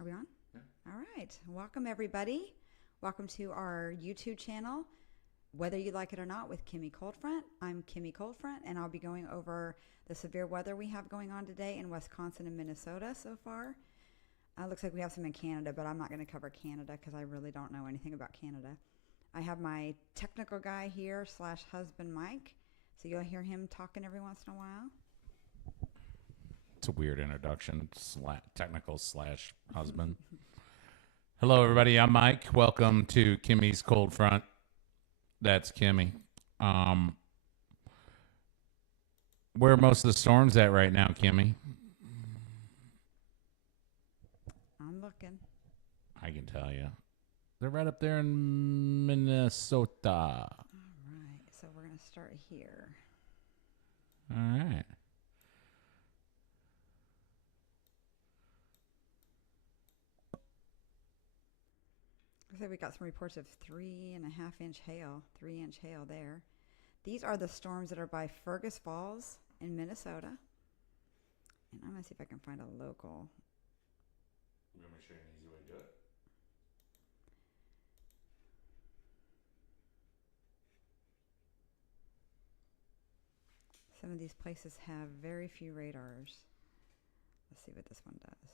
Are we on? Yeah. All right. Welcome, everybody. Welcome to our YouTube channel, Whether You Like It or Not, with Kimmy Coldfront. I'm Kimmy Coldfront, and I'll be going over the severe weather we have going on today in Wisconsin and Minnesota so far. Looks like we have some in Canada, but I'm not going to cover Canada because I really don't know anything about Canada. I have my technical guy here slash husband, Mike. So you'll hear him talking every once in a while. It's a weird introduction, technical slash husband. Hello, everybody. I'm Mike. Welcome to Kimmy's Cold Front. That's Kimmy. Where are most of the storms at right now, Kimmy? I'm looking. I can tell you. They're right up there in Minnesota. All right. So we're going to start here. All right. Looks like we got some reports of 3.5-inch hail, 3-inch hail there. These are the storms that are by Fergus Falls in Minnesota. And I'm going to see if I can find a local. You want me to show you an easy way to do it? Some of these places have very few radars. Let's see what this one does.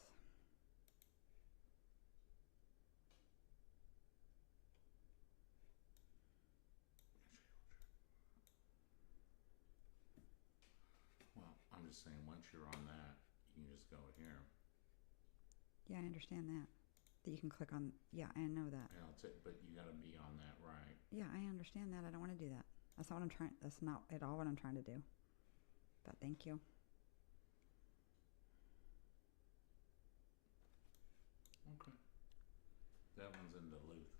Well, I'm just saying, once you're on that, you can just go here. Yeah, I understand that. That you can click on. Yeah, I know that. Yeah, that's it. But you got to be on that, right? Yeah, I understand that. I don't want to do that. That's not what I'm trying. That's not at all what I'm trying to do. But thank you. Okay. That one's in Duluth.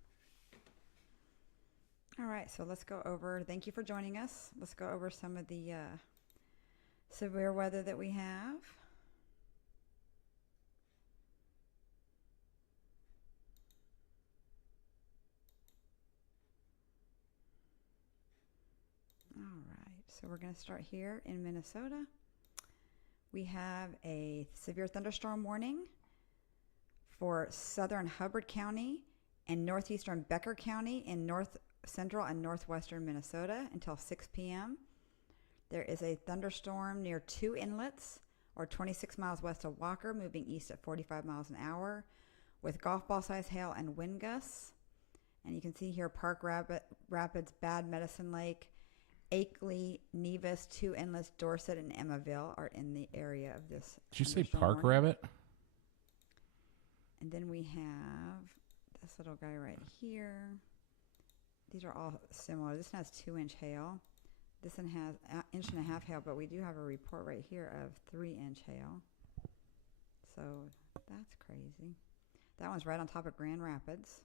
All right, so let's go over. Thank you for joining us. Let's go over some of the severe weather that we have. All right, so we're going to start here in Minnesota. We have a severe thunderstorm warning for southern Hubbard County and northeastern Becker County in north central and northwestern Minnesota until 6 p.m. There is a thunderstorm near two inlets, or 26 miles west of Walker, moving east at 45 miles an hour, with golf ball size hail and wind gusts. And you can see here Park Rapids, Bad Medicine Lake, Akeley, Nevis, two inlets, Dorset, and Emmaville are in the area of this. Did you say thunderstorm Park warning. Rabbit? And then we have this little guy right here. These are all similar. This one has 2-inch hail. This one has 1.5 inch hail, but we do have a report right here of 3-inch hail. So that's crazy. That one's right on top of Grand Rapids,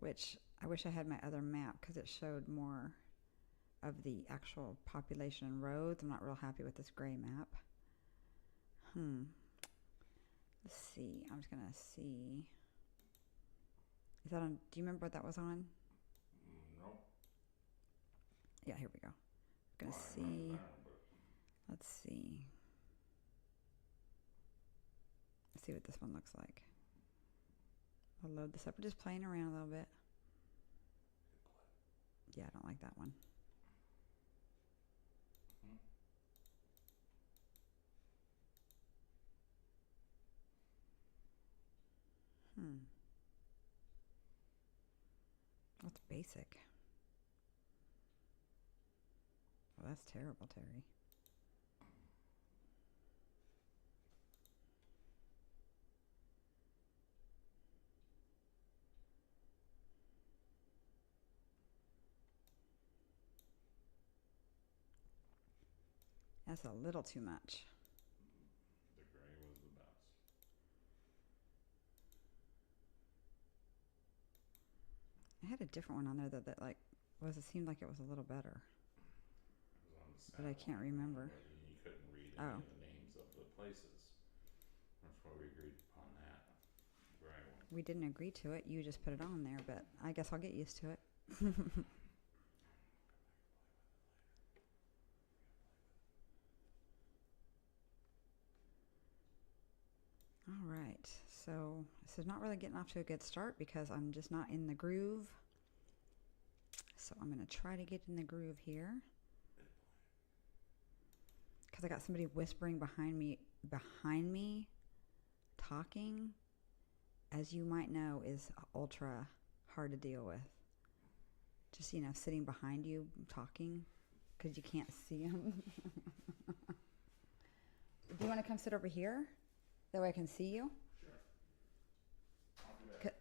which I wish I had my other map because it showed more of the actual population and roads. I'm not real happy with this gray map. Let's see. I'm just gonna see. Is that on? Do you remember what that was on? Nope. Yeah, here we go. Gonna see. Let's see. Let's see what this one looks like. I'll load this up. We're just playing around a little bit. Yeah, I don't like that one. What's basic? Well, that's terrible, Terry. That's a little too much. The gray was the best. I had a different one on there that like was. It seemed like it was a little better, It was on the but I can't remember. but you couldn't read any Oh, of the names of the places. That's why we agreed upon that. Gray one. we didn't agree to it. You just put it on there, but I guess I'll get used to it. All right, So this is not really getting off to a good start because I'm just not in the groove. So I'm going to try to get in the groove here. Because I got somebody whispering behind me, talking, as you might know, is ultra hard to deal with. Just, sitting behind you talking because you can't see them. Do you want to come sit over here? That way I can see you? Sure. I'll do that.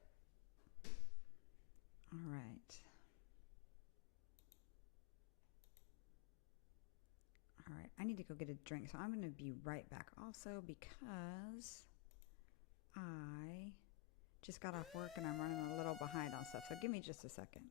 All right. All right. I need to go get a drink, so I'm going to be right back also because I just got off work and I'm running a little behind on stuff. So give me just a second.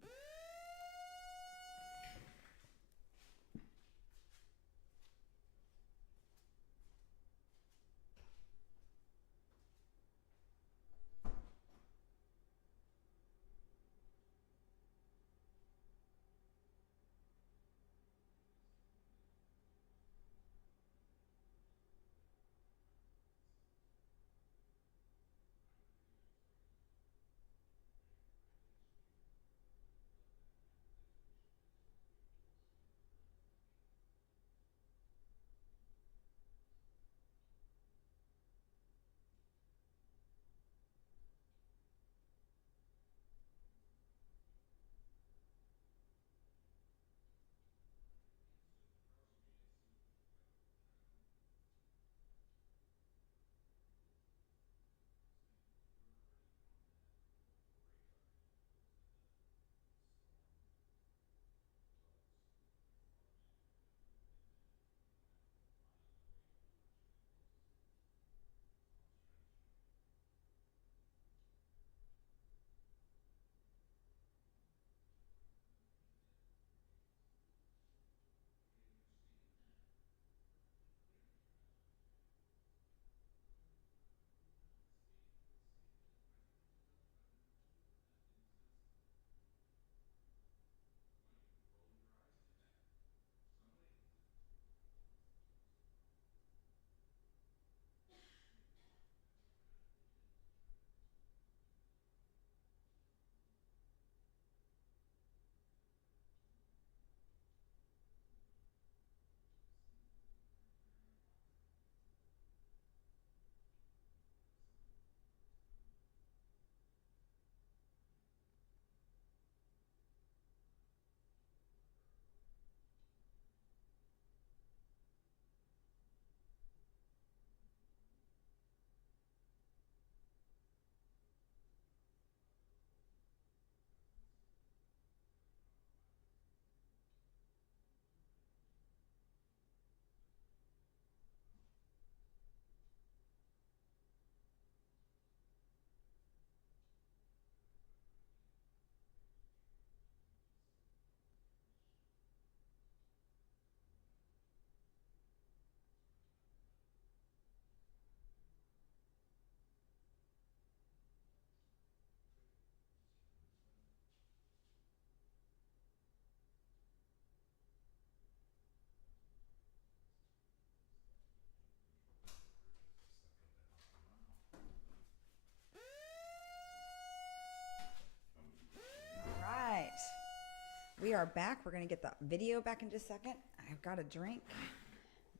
We are back. We're going to get the video back in just a second. I've got a drink.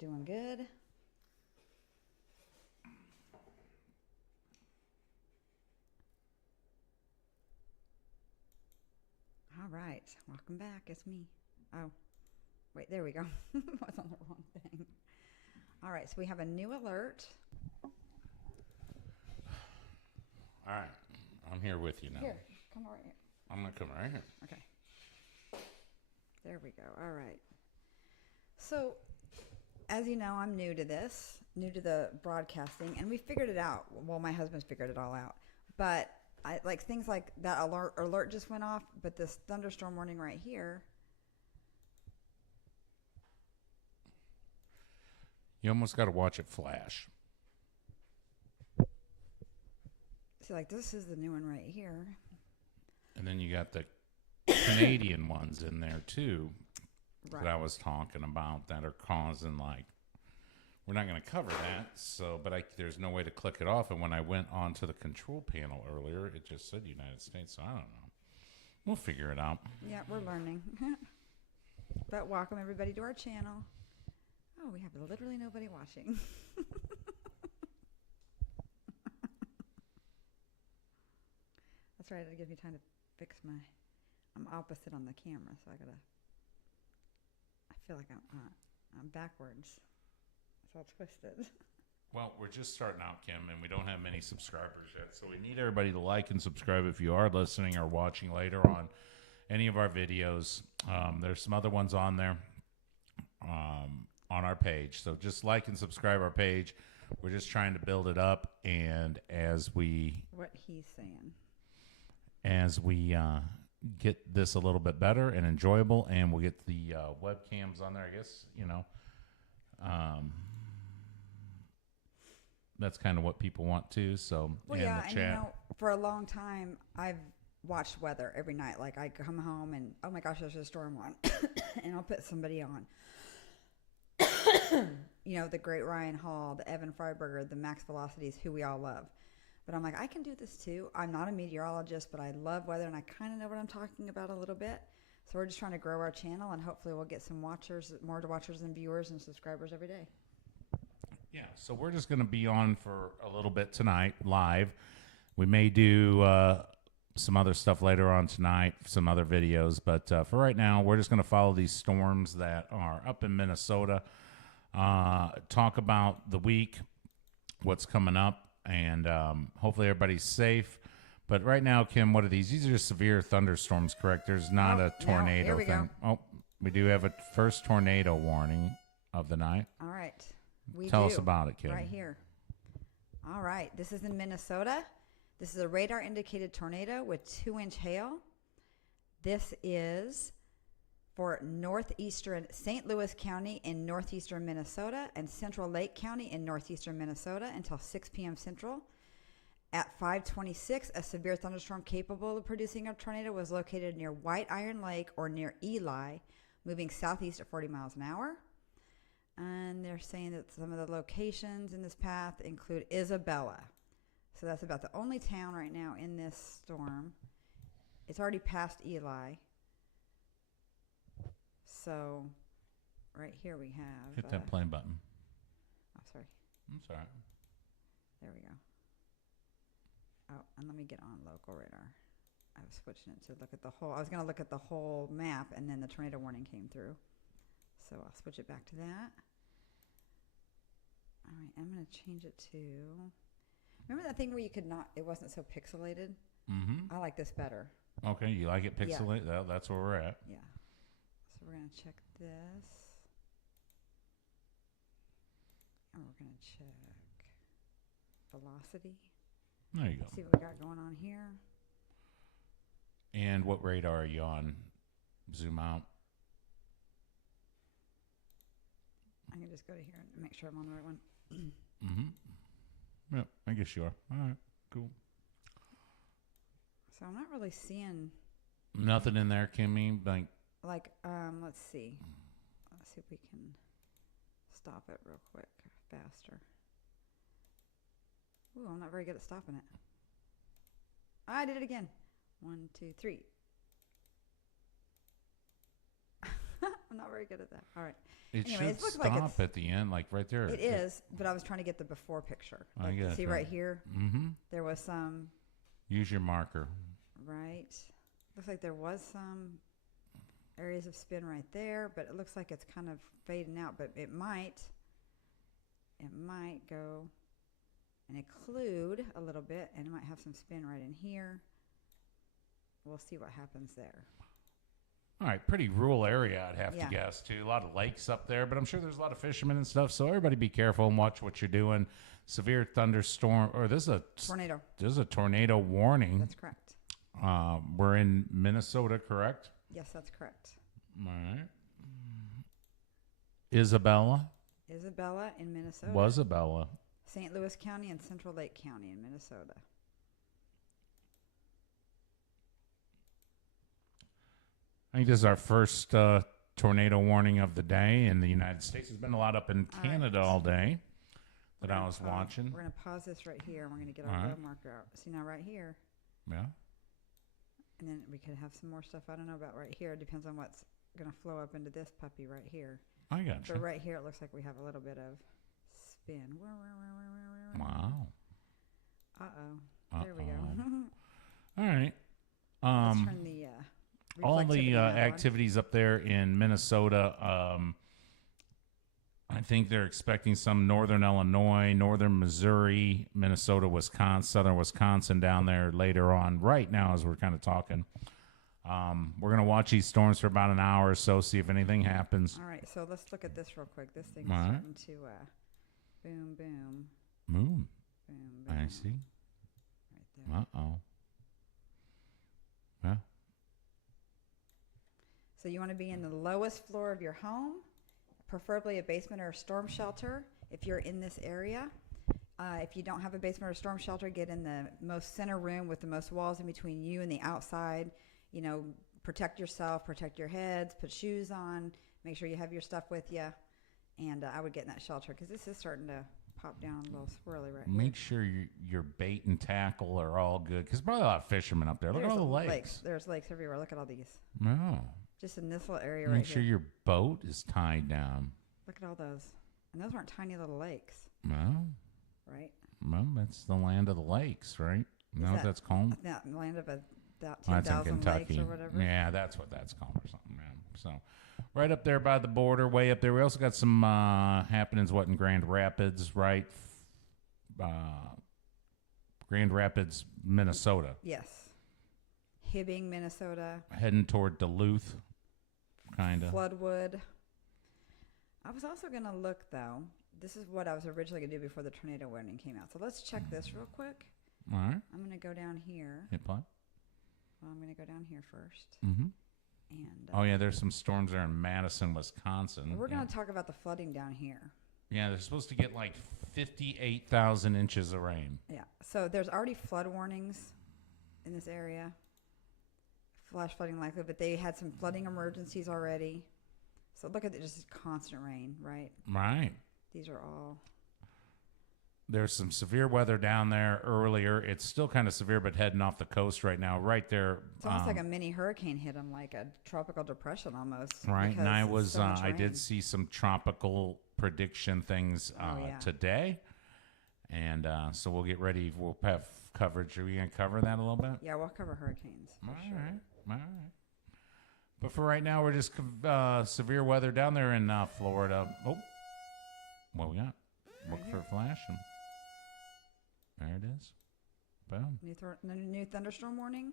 Doing good. All right. Welcome back. It's me. Oh, wait. There we go. I was on the wrong thing. All right. So we have a new alert. All right. I'm here with you now. Here. Come right here. I'm going to come right here. Okay. There we go. All right. So, as you know, I'm new to this, new to the broadcasting, and we figured it out. Well, my husband's figured it all out. But I like things like that alert just went off, but this thunderstorm warning right here. You almost got to watch it flash. See, like this is the new one right here. And then you got the Canadian ones in there too, Right. that I was talking about that are causing like we're not going to cover that. So, but there's no way to click it off. And when I went onto the control panel earlier, it just said United States. So I don't know. We'll figure it out. Yeah, we're learning. But welcome everybody to our channel. Oh, we have literally nobody watching. That's right. It'll give me time to fix my. I'm opposite on the camera, so I feel like I'm backwards. It's all twisted. Well, we're just starting out, Kim, and we don't have many subscribers yet. So we need everybody to like and subscribe if you are listening or watching later on any of our videos. There's some other ones on there on our page. So just like and subscribe our page. We're just trying to build it up. And as we... What he's saying. As we get this a little bit better and enjoyable, and we'll get the webcams on there, I guess, that's kind of what people want to. So, well, and yeah, the chat. and for a long time, I've watched weather every night. Like I come home and oh my gosh, there's a storm on, and I'll put somebody on. The Great Ryan Hall, the Evan Freiberger, the Max Velocities, who we all love. But I'm like, I can do this too. I'm not a meteorologist, but I love weather, and I kind of know what I'm talking about a little bit. So we're just trying to grow our channel, and hopefully we'll get some more watchers and viewers and subscribers every day. Yeah, so we're just going to be on for a little bit tonight, live. We may do some other stuff later on tonight, some other videos. But for right now, we're just going to follow these storms that are up in Minnesota, talk about the week, what's coming up, and hopefully everybody's safe. But right now, Kim, what are these? These are just severe thunderstorms, correct? There's not a tornado thing. Oh, we do have a first tornado warning of the night. All right. Tell us about it, Kim. Right here. All right. This is in Minnesota. This is a radar-indicated tornado with 2-inch hail. This is for northeastern St. Louis County in northeastern Minnesota and Central Lake County in northeastern Minnesota until 6 p.m. Central. At 5:26, a severe thunderstorm capable of producing a tornado was located near White Iron Lake or near Ely, moving southeast at 40 miles an hour. And they're saying that some of the locations in this path include Isabella. So that's about the only town right now in this storm. It's already past Ely. So right here we have... Hit that play button. Oh, sorry. I'm sorry. There we go. Oh, and let me get on local radar. I was switching it to look at the whole... I was going to look at the whole map, and then the tornado warning came through. So I'll switch it back to that. All right, I'm going to change it to... Remember that thing where you could not... It wasn't so pixelated? Mm-hmm. I like this better. Okay, you like it pixelated? Yeah. That's where we're at. Yeah. So we're going to check this. And we're going to check velocity. There you go. See what we got going on here. And what radar are you on? Zoom out. I can just go to here and make sure I'm on the right one. Mm-hmm. Yep, I guess you are. All right, cool. So I'm not really seeing... Nothing in there, Kimmy? Let's see. Let's see if we can stop it real quick, faster. Ooh, I'm not very good at stopping it. I did it again. 1, 2, 3. I'm not very good at that. All right. It Anyway, should stop like at the end, like right there. It is, but I was trying to get the before picture. I get it. See right here? Mm-hmm. There was some... Use your marker. Right. Looks like there was some areas of spin right there, but it looks like it's kind of fading out, but it might go and occlude a little bit, and it might have some spin right in here. We'll see what happens there. All right, pretty rural area, I'd have to guess, too. A lot of lakes up there, but I'm sure there's a lot of fishermen and stuff, so everybody be careful and watch what you're doing. Severe thunderstorm, or this is a tornado. This is a tornado warning. That's correct. We're in Minnesota, correct? Yes, that's correct. All right. Isabella in Minnesota. Wasabella. St. Louis County and Central Lake County in Minnesota. I think this is our first tornado warning of the day in the United States. There's been a lot up in Canada all day that I was watching. We're going to pause this right here. We're going to get our low marker out. See now right here. Yeah. And then we could have some more stuff I don't know about right here. It depends on what's going to flow up into this puppy right here. I got you. So right here it looks like we have a little bit of spin. Wow. Uh-oh. There we go. All right. Let's turn the all the reflectivity knob on. activities up there in Minnesota, I think they're expecting some northern Illinois, northern Missouri, Minnesota, Wisconsin, southern Wisconsin down there later on. Right now, as we're kind of talking, we're going to watch these storms for about an hour or so, see if anything happens. All right, so let's look at this real quick. This thing's starting to boom, boom. Boom. Boom, boom. I see. Right there. Uh-oh. Yeah. So you want to be in the lowest floor of your home, preferably a basement or a storm shelter if you're in this area. If you don't have a basement or a storm shelter, get in the most center room with the most walls in between you and the outside. You know, protect yourself, protect your heads, put shoes on, make sure you have your stuff with you. And I would get in that shelter because this is starting to pop down a little swirly right here. Make sure your bait and tackle are all good because probably a lot of fishermen up there. Look at all the lakes. There's lakes everywhere. Look at all these. No. Just in this little area Make right sure here. your boat is tied down. Look at all those. And those aren't tiny little lakes. No. Right? Well, that's the land of the lakes, right? You know what that's called? That land of about That's in 10,000 lakes Kentucky. or whatever. Yeah, that's what that's called or something. Yeah. So, right up there by the border, way up there. We also got some happenings, in Grand Rapids, right? Grand Rapids, Minnesota. Yes. Hibbing, Minnesota. Heading toward Duluth, kind of. Floodwood. I was also going to look, though. This is what I was originally going to do before the tornado warning came out. So let's check this real quick. All right. I'm going to go down here. Hit play. Well, I'm going to go down here first. Mm-hmm. And oh, yeah, there's some storms there in Madison, Wisconsin. we're going to talk about the flooding down here. Yeah, they're supposed to get like 58,000 inches of rain. Yeah. So there's already flood warnings in this area. Flash flooding likely, but they had some flooding emergencies already. So look at it, just constant rain, right? Right. These are all. There's some severe weather down there earlier. It's still kind of severe, but heading off the coast right now. Right there. It's almost like a mini hurricane hit them, like a tropical depression almost. Right. And I was, so I did see some tropical prediction things today. And so we'll get ready. We'll have coverage. Are we going to cover that a little bit? Yeah, we'll cover hurricanes. All right. All right. But for right now, we're just severe weather down there in Florida. Oh, what we got? Look for a flash. And there it is. Boom. New thunderstorm warning.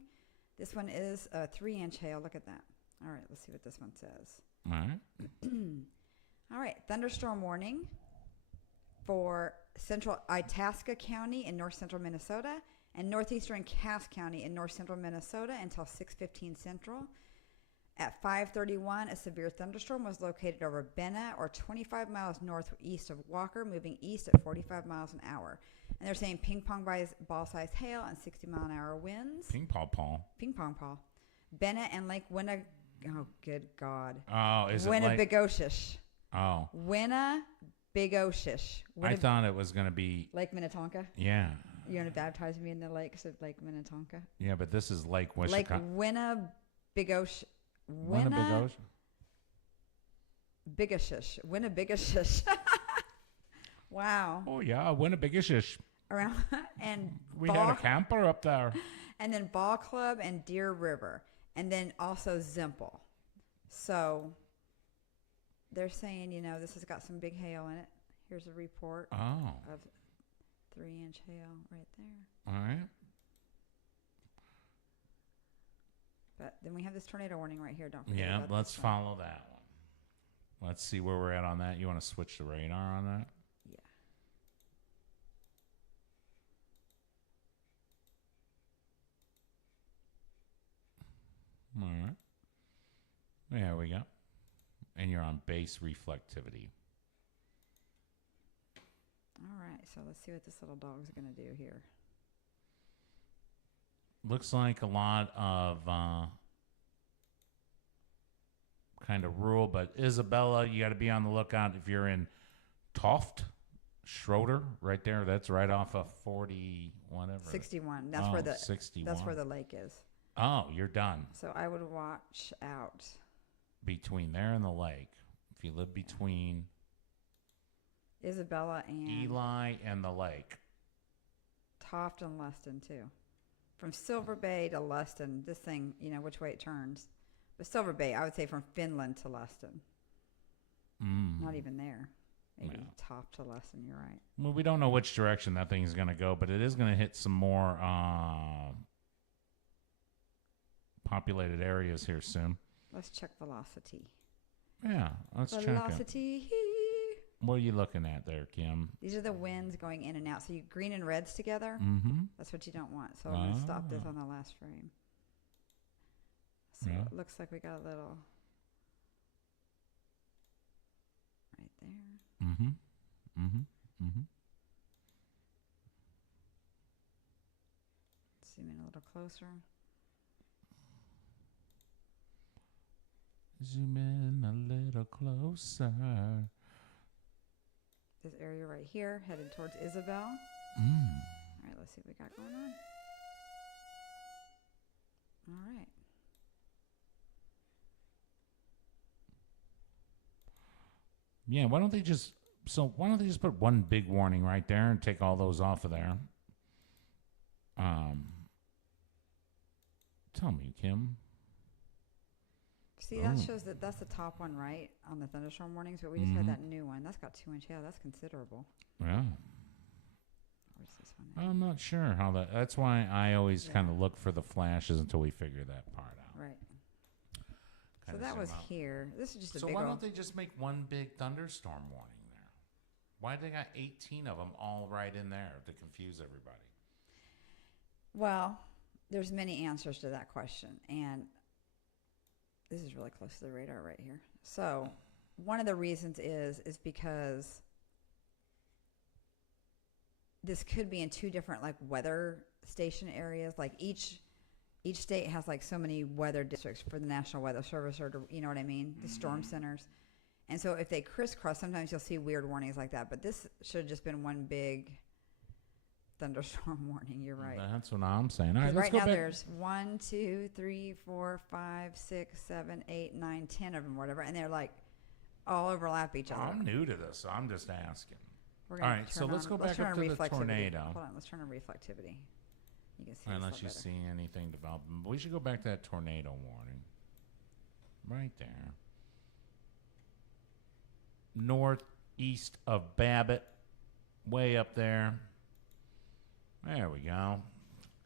This one is a 3-inch hail. Look at that. All right, let's see what this one says. All right. All right, thunderstorm warning for central Itasca County in north central Minnesota and northeastern Cass County in north central Minnesota until 6:15 Central. At 5:31, a severe thunderstorm was located over Benna, or 25 miles northeast of Walker, moving east at 45 miles an hour. And they're saying ping pong ball-sized hail and 60-mile-an-hour winds. Ping pong ball. Ping pong ball. Benna and Lake Winna. Oh, good God. Oh, is it Winnebigoshish. Oh. Winnebigoshish. I thought it was going to be Lake Minnetonka. Yeah. You're going to baptize me in the lakes of Lake Minnetonka? Yeah, but this is Lake Wichita. Lake Winnebigosh. Winnebigoshish. Wow. Oh, yeah, Winnebigoshish. Around and we had a camper up there. And then Ball Club and Deer River. And then also Zimple. So they're saying, this has got some big hail in it. Here's a report of 3-inch hail right there. All right. But then we have this tornado warning right here. Don't forget. Yeah, let's follow that one. Let's see where we're at on that. You want to switch the radar on that? Yeah. All right. There we go. And you're on base reflectivity. All right, so let's see what this little dog's going to do here. Looks like a lot of kind of rural. But Isabella, you got to be on the lookout if you're in Toft, Schroeder, right there. That's right off of 40 whatever. 61. 61. That's where the lake is. Oh, you're done. So I would watch out Between there and the lake. If you live between Isabella and Eli and the lake. Toft and Luston too. From Silver Bay to Luston, this thing, which way it turns. But Silver Bay, I would say from Finland to Luston. Not even there. Maybe Toft to Luston, you're right. Well, we don't know which direction that thing is going to go, but it is going to hit some more populated areas here soon. Let's check velocity. Yeah, let's check it. Velocity. What are you looking at there, Kim? These are the winds going in and out. So you green and reds together. Mm-hmm. That's what you don't want. So I'm going to stop this on the last frame. So it looks like we got a little right there. Mm-hmm. Mm-hmm. Mm-hmm. Zoom in a little closer. Zoom in a little closer. This area right here, headed towards Isabel. All right, let's see what we got going on. All right. Yeah, why don't they just put one big warning right there and take all those off of there? Tell me, Kim. See, that shows that's the top one, right, on the thunderstorm warnings, but we just had that new one. That's got 2 inch. Yeah, that's considerable. Yeah. Where's this one at? I'm not sure how that's why I always kind of look for the flashes until we figure that part out. Right. So Kinda that was zoom out. here. This is just a So big why old... don't they just make one big thunderstorm warning there? Why do they got 18 of them all right in there to confuse everybody? Well, there's many answers to that question, and this is really close to the radar right here. So one of the reasons is because this could be in two different weather station areas. Like each state has so many weather districts for the National Weather Service, or you know what I mean, the storm centers. And so if they crisscross, sometimes you'll see weird warnings like that. But this should have just been one big thunderstorm warning. You're right. That's what I'm saying. All right, let's right go now back. there's 1, 2, 3, 4, 5, 6, 7, 8, 9, 10 of them, whatever, and they're all overlap each other. I'm new to this, so I'm just asking. We're All gonna right, so turn let's on- go back turn up on to the reflectivity. tornado. Hold on, let's turn on reflectivity. You can see this a Unless little you better. see anything developing. We should go back to that tornado warning. Right there. Northeast of Babbitt. Way up there. There we go.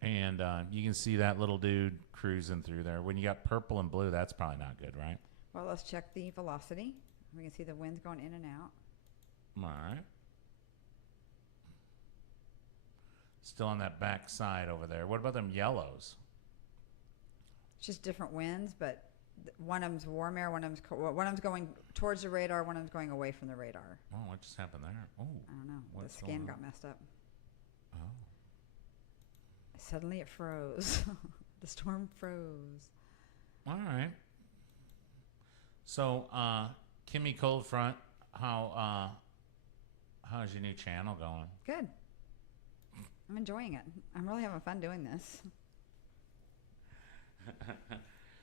And you can see that little dude cruising through there. When you got purple and blue, that's probably not good, right? Well, let's check the velocity. We can see the winds going in and out. All right. Still on that back side over there. What about them yellows? It's just different winds, but one of them's warm air, one of them's going towards the radar, one of them's going away from the radar. Oh, what just happened there? Oh, I don't know. What's The scan going got on? messed up. oh. Suddenly it froze. The storm froze. All right. So, Kimmy Coldfront, how's your new channel going? Good. I'm enjoying it. I'm really having fun doing this.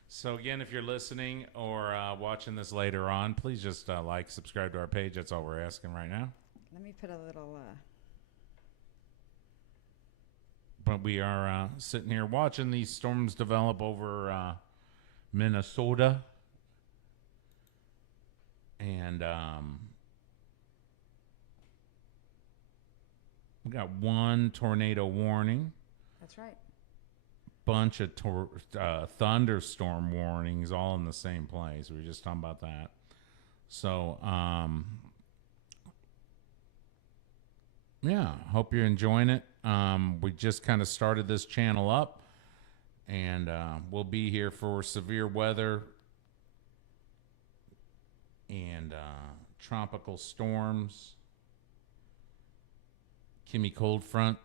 So again, if you're listening or watching this later on, please just subscribe to our page. That's all we're asking right now. Let me put a little... But we are sitting here watching these storms develop over Minnesota. And we got one tornado warning. That's right. Bunch of thunderstorm warnings all in the same place. We were just talking about that. So, yeah, hope you're enjoying it. We just kind of started this channel up, and we'll be here for severe weather and tropical storms. Kimmy Coldfront,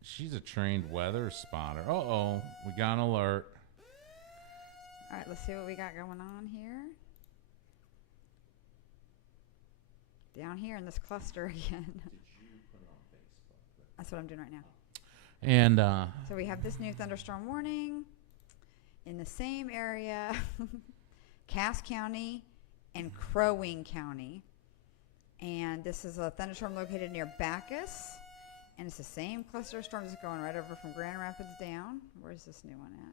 she's a trained weather spotter. Uh-oh, we got an alert. All right, let's see what we got going on here. down here in this cluster again. That's what I'm doing right now. And So we have this new thunderstorm warning in the same area, Cass County and Crow Wing County. And this is a thunderstorm located near Bacchus. And it's the same cluster of storms going right over from Grand Rapids down. Where's this new one at?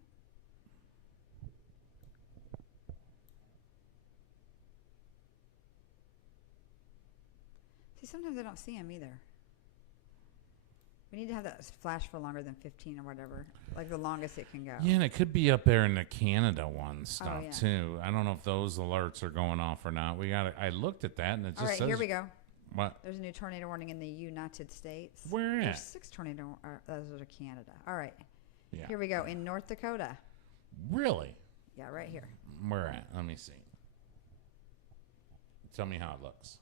See, sometimes I don't see them either. We need to have that flash for longer than 15 or whatever, like the longest it can go. yeah, and it could be up there in the Canada one stuff yeah. too. I don't know if those alerts are going off or not. I looked at that and it just All right, says here we go. what? There's a new tornado warning in the United States. Where There's at? 6 tornado. Those are Canada. All right. Yeah. Here we go in North Dakota. Really? Yeah, right here. Where at? Let me see. Tell me how it looks.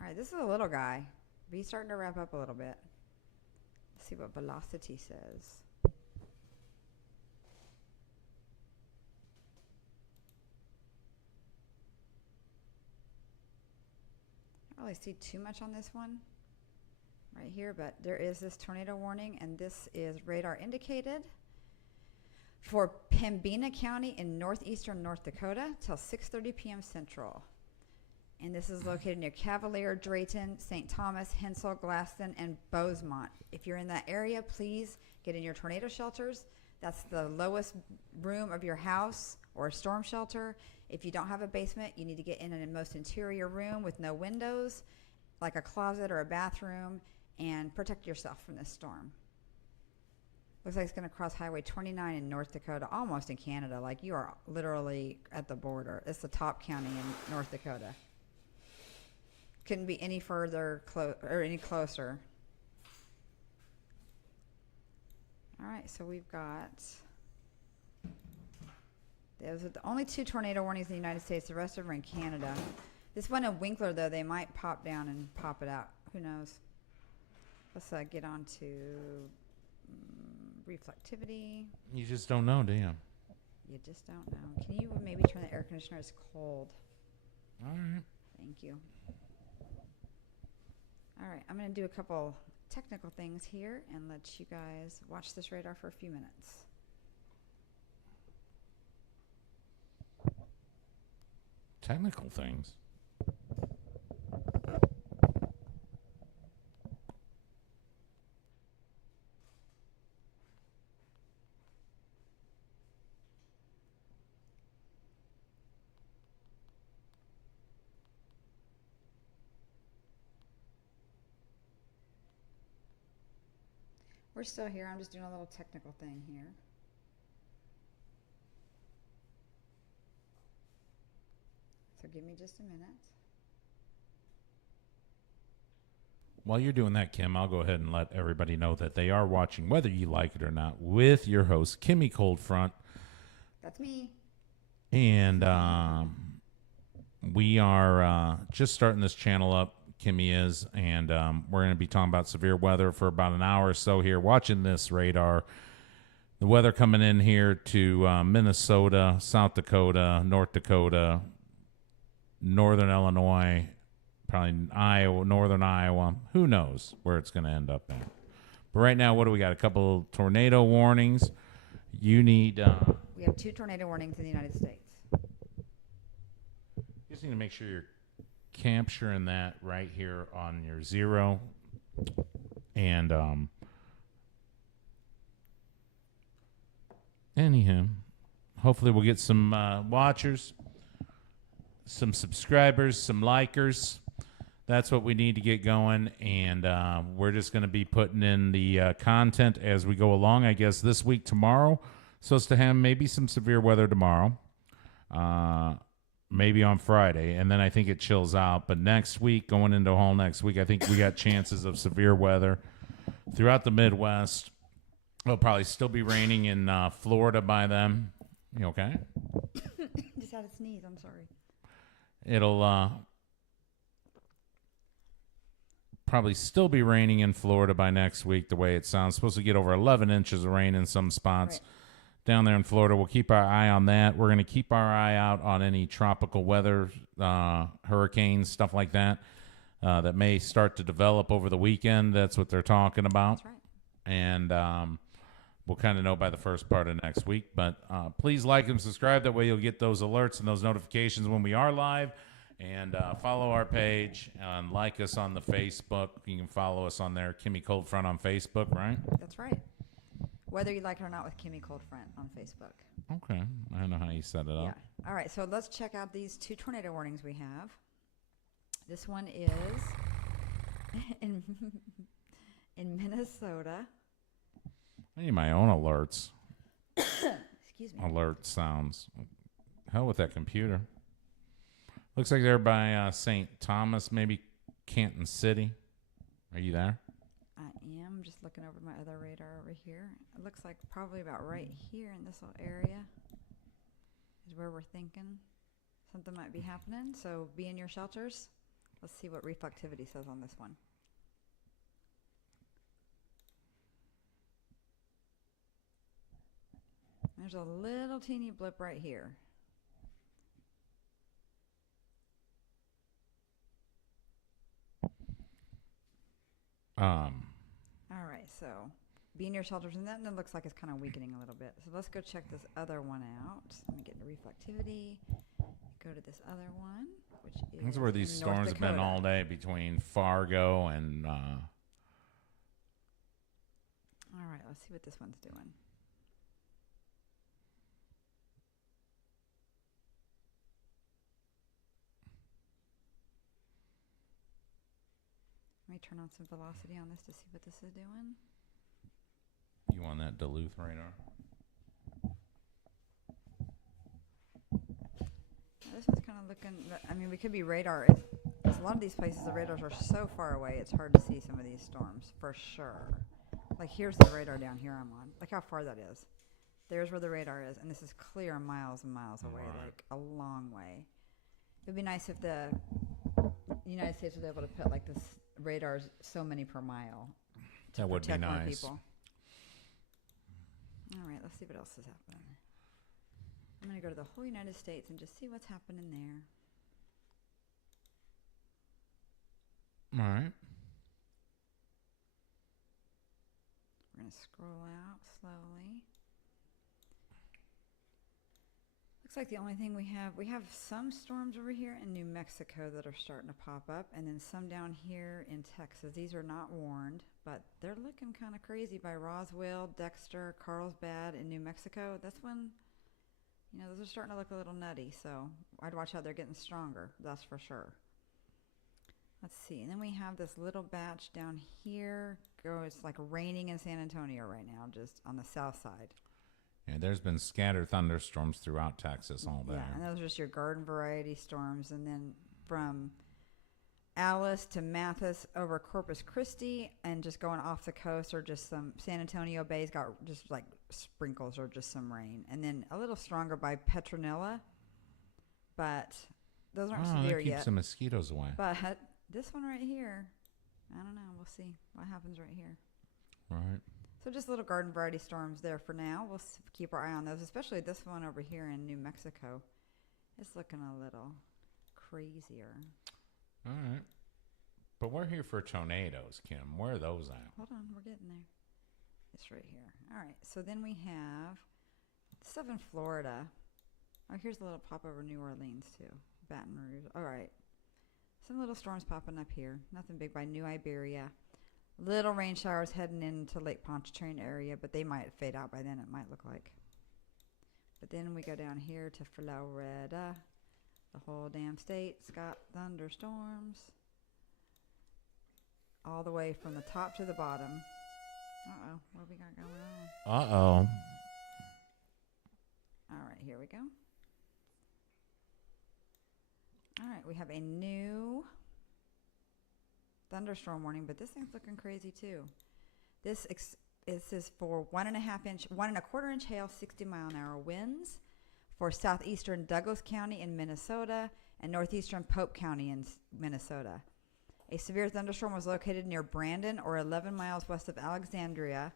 All right, this is a little guy. But he's starting to wrap up a little bit. Let's see what velocity says. I don't really see too much on this one right here, but there is this tornado warning, and this is radar indicated for Pembina County in northeastern North Dakota till 6:30 p.m. Central. And this is located near Cavalier, Drayton, St. Thomas, Hensel, Glaston, and Bosemont. If you're in that area, please get in your tornado shelters. That's the lowest room of your house or a storm shelter. If you don't have a basement, you need to get in a most interior room with no windows, like a closet or a bathroom, and protect yourself from this storm. Looks like it's going to cross Highway 29 in North Dakota, almost in Canada. Like, you are literally at the border. It's the top county in North Dakota. Couldn't be any further or any closer. All right, so we've got, those are the only 2 tornado warnings in the United States. The rest of them are in Canada. This one in Winkler, though, they might pop down and pop it out. Who knows? Let's get on to reflectivity. You just don't know, do you? You just don't know. Can you maybe turn the air conditioner? It's cold. All right. Thank you. All right, I'm going to do a couple technical things here and let you guys watch this radar for a few minutes. Technical things. We're still here. I'm just doing a little technical thing here. So give me just a minute. While you're doing that, Kim, I'll go ahead and let everybody know that they are watching, whether you like it or not, with your host, Kimmy Coldfront. That's me. And we are just starting this channel up. Kimmy is, and we're going to be talking about severe weather for about an hour or so here, watching this radar. The weather coming in here to Minnesota, South Dakota, North Dakota, northern Illinois, probably Iowa, northern Iowa. Who knows where it's going to end up at. But right now, what do we got? A couple tornado warnings. You need... we have 2 tornado warnings in the United States. You just need to make sure you're capturing that right here on your 0. And anyhow, hopefully we'll get some watchers, some subscribers, some likers. That's what we need to get going, and we're just going to be putting in the content as we go along. I guess this week, tomorrow, supposed to have maybe some severe weather tomorrow. Maybe on Friday, and then I think it chills out. But next week, going into whole next week, I think we got chances of severe weather throughout the Midwest. It'll probably still be raining in Florida by then. You okay? Just had a sneeze. I'm sorry. It'll probably still be raining in Florida by next week, the way it sounds. Supposed to get over 11 inches of rain in some spots. Right. down there in Florida. We'll keep our eye on that. We're going to keep our eye out on any tropical weather, hurricanes, stuff like that, that may start to develop over the weekend. That's what they're talking about. That's right. And we'll kind of know by the first part of next week. But please like and subscribe. That way you'll get those alerts and those notifications when we are live. And follow our page and like us on the Facebook. You can follow us on there, Kimmy Coldfront on Facebook, right? That's right. Whether you like it or not with Kimmy Coldfront on Facebook. Okay. I don't know how you set it up. Yeah. All right, so let's check out these 2 tornado warnings we have. This one is in Minnesota. I need my own alerts. Excuse me. Alert sounds. Hell with that computer. Looks like they're by St. Thomas, maybe Canton City. Are you there? I am just looking over my other radar over here. It looks like probably about right here in this little area is where we're thinking something might be happening. So be in your shelters. Let's see what reflectivity says on this one. There's a little teeny blip right here. All right, so be in your shelters, and that looks like it's kind of weakening a little bit. So let's go check this other one out. Let me get the reflectivity. Go to this other one, which is That's where these storms have been all day between Fargo and. All right, let's see what this one's doing. Let me turn on some velocity on this to see what this is doing. You on that Duluth radar? Now this one's kind of looking. I mean, we could be radar. A lot of these places, the radars are so far away. It's hard to see some of these storms for sure. Like here's the radar down here I'm on. Look how far that is. There's where the radar is, and this is clear miles and miles away, like a long way. It'd be nice if the United States was able to put like this radars so many per mile. That would be nice. People. All right, let's see what else is happening. I'm going to go to the whole United States and just see what's happening there. All right. We're going to scroll out slowly. Looks like the only thing we have some storms over here in New Mexico that are starting to pop up, and then some down here in Texas. These are not warned, but they're looking kind of crazy by Roswell, Dexter, Carlsbad in New Mexico. That's when, those are starting to look a little nutty, so I'd watch out. They're getting stronger, that's for sure. Let's see, and then we have this little batch down here. It's like raining in San Antonio right now, just on the south side. Yeah, there's been scattered thunderstorms throughout Texas all day. Yeah, and those are just your garden variety storms. And then from Alice to Mathis over Corpus Christi and just going off the coast, or just some San Antonio Bay's got just like sprinkles or just some rain. And then a little stronger by Petronella, but those aren't severe that yet. keeps the mosquitoes away. But this one right here, I don't know. We'll see what happens right here. Right. So just little garden variety storms there for now. We'll keep our eye on those, especially this one over here in New Mexico. It's looking a little crazier. All right. But we're here for tornadoes, Kim. Where are those at? Hold on, we're getting there. It's right here. All right, so then we have stuff in Florida. Oh, here's a little pop over New Orleans, too. Baton Rouge. All right. Some little storms popping up here. Nothing big by New Iberia. Little rain showers heading into Lake Pontchartrain area, but they might fade out by then, it might look like. But then we go down here to Florida. The whole damn state's got thunderstorms. All the way from the top to the bottom. Uh-oh, what we got going on? Uh-oh. All right, here we go. All right, we have a new thunderstorm warning, but this thing's looking crazy too. This is for 1.25 inch hail, 60-mile-an-hour winds for southeastern Douglas County in Minnesota and northeastern Pope County in Minnesota. A severe thunderstorm was located near Brandon, or 11 miles west of Alexandria,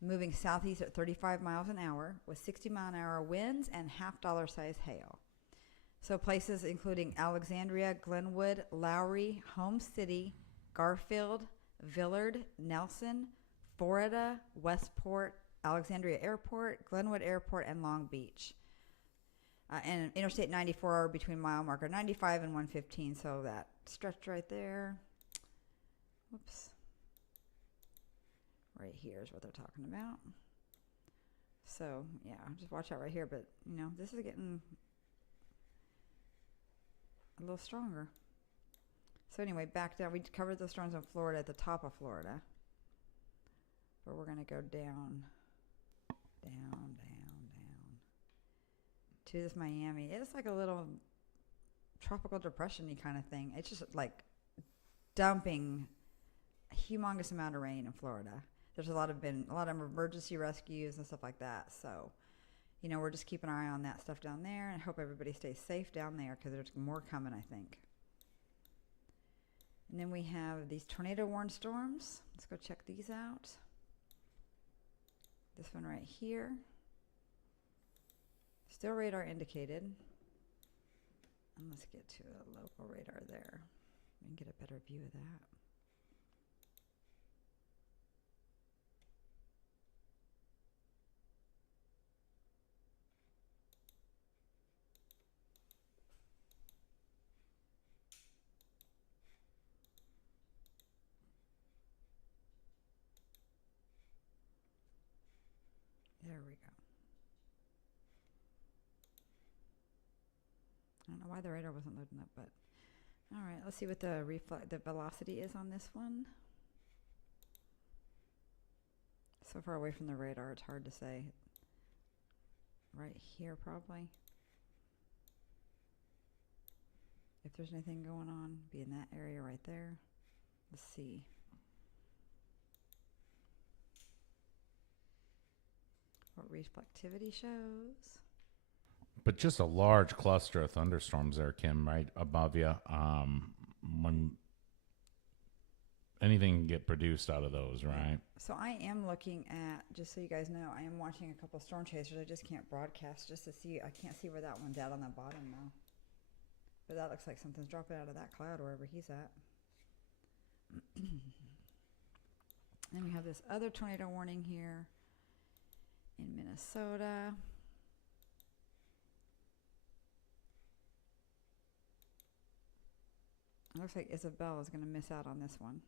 moving southeast at 35 miles an hour with 60-mile-an-hour winds and half-dollar size hail. So places including Alexandria, Glenwood, Lowry, Home City, Garfield, Villard, Nelson, Florida, Westport, Alexandria Airport, Glenwood Airport, and Long Beach. And Interstate 94 between mile marker 95 and 115, so that stretch right there. Whoops. Right here is what they're talking about. So, yeah, just watch out right here. But, you know, this is getting a little stronger. So, anyway, back down. We covered the storms in Florida at the top of Florida. But we're going to go down to this Miami. It's like a little tropical depression-y kind of thing. It's just like dumping a humongous amount of rain in Florida. There's a lot of emergency rescues and stuff like that. So, you know, we're just keeping our eye on that stuff down there, and hope everybody stays safe down there because there's more coming, I think. And then we have these tornado warned storms. Let's go check these out. This one right here. Still radar indicated. And let's get to a local radar there. We can get a better view of that. There we go. I don't know why the radar wasn't loading up, but all right, let's see what the velocity is on this one. So far away from the radar, it's hard to say. Right here, probably. If there's anything going on, be in that area right there. Let's see. What reflectivity shows. But just a large cluster of thunderstorms there, Kim, right above you. When anything can get produced out of those, right? So I am looking at, just so you guys know, I am watching a couple storm chasers. I just can't broadcast just to see. I can't see where that one's at on the bottom now. But that looks like something's dropping out of that cloud wherever he's at. Then we have this other tornado warning here in Minnesota. It looks like Isabel is going to miss out on this one.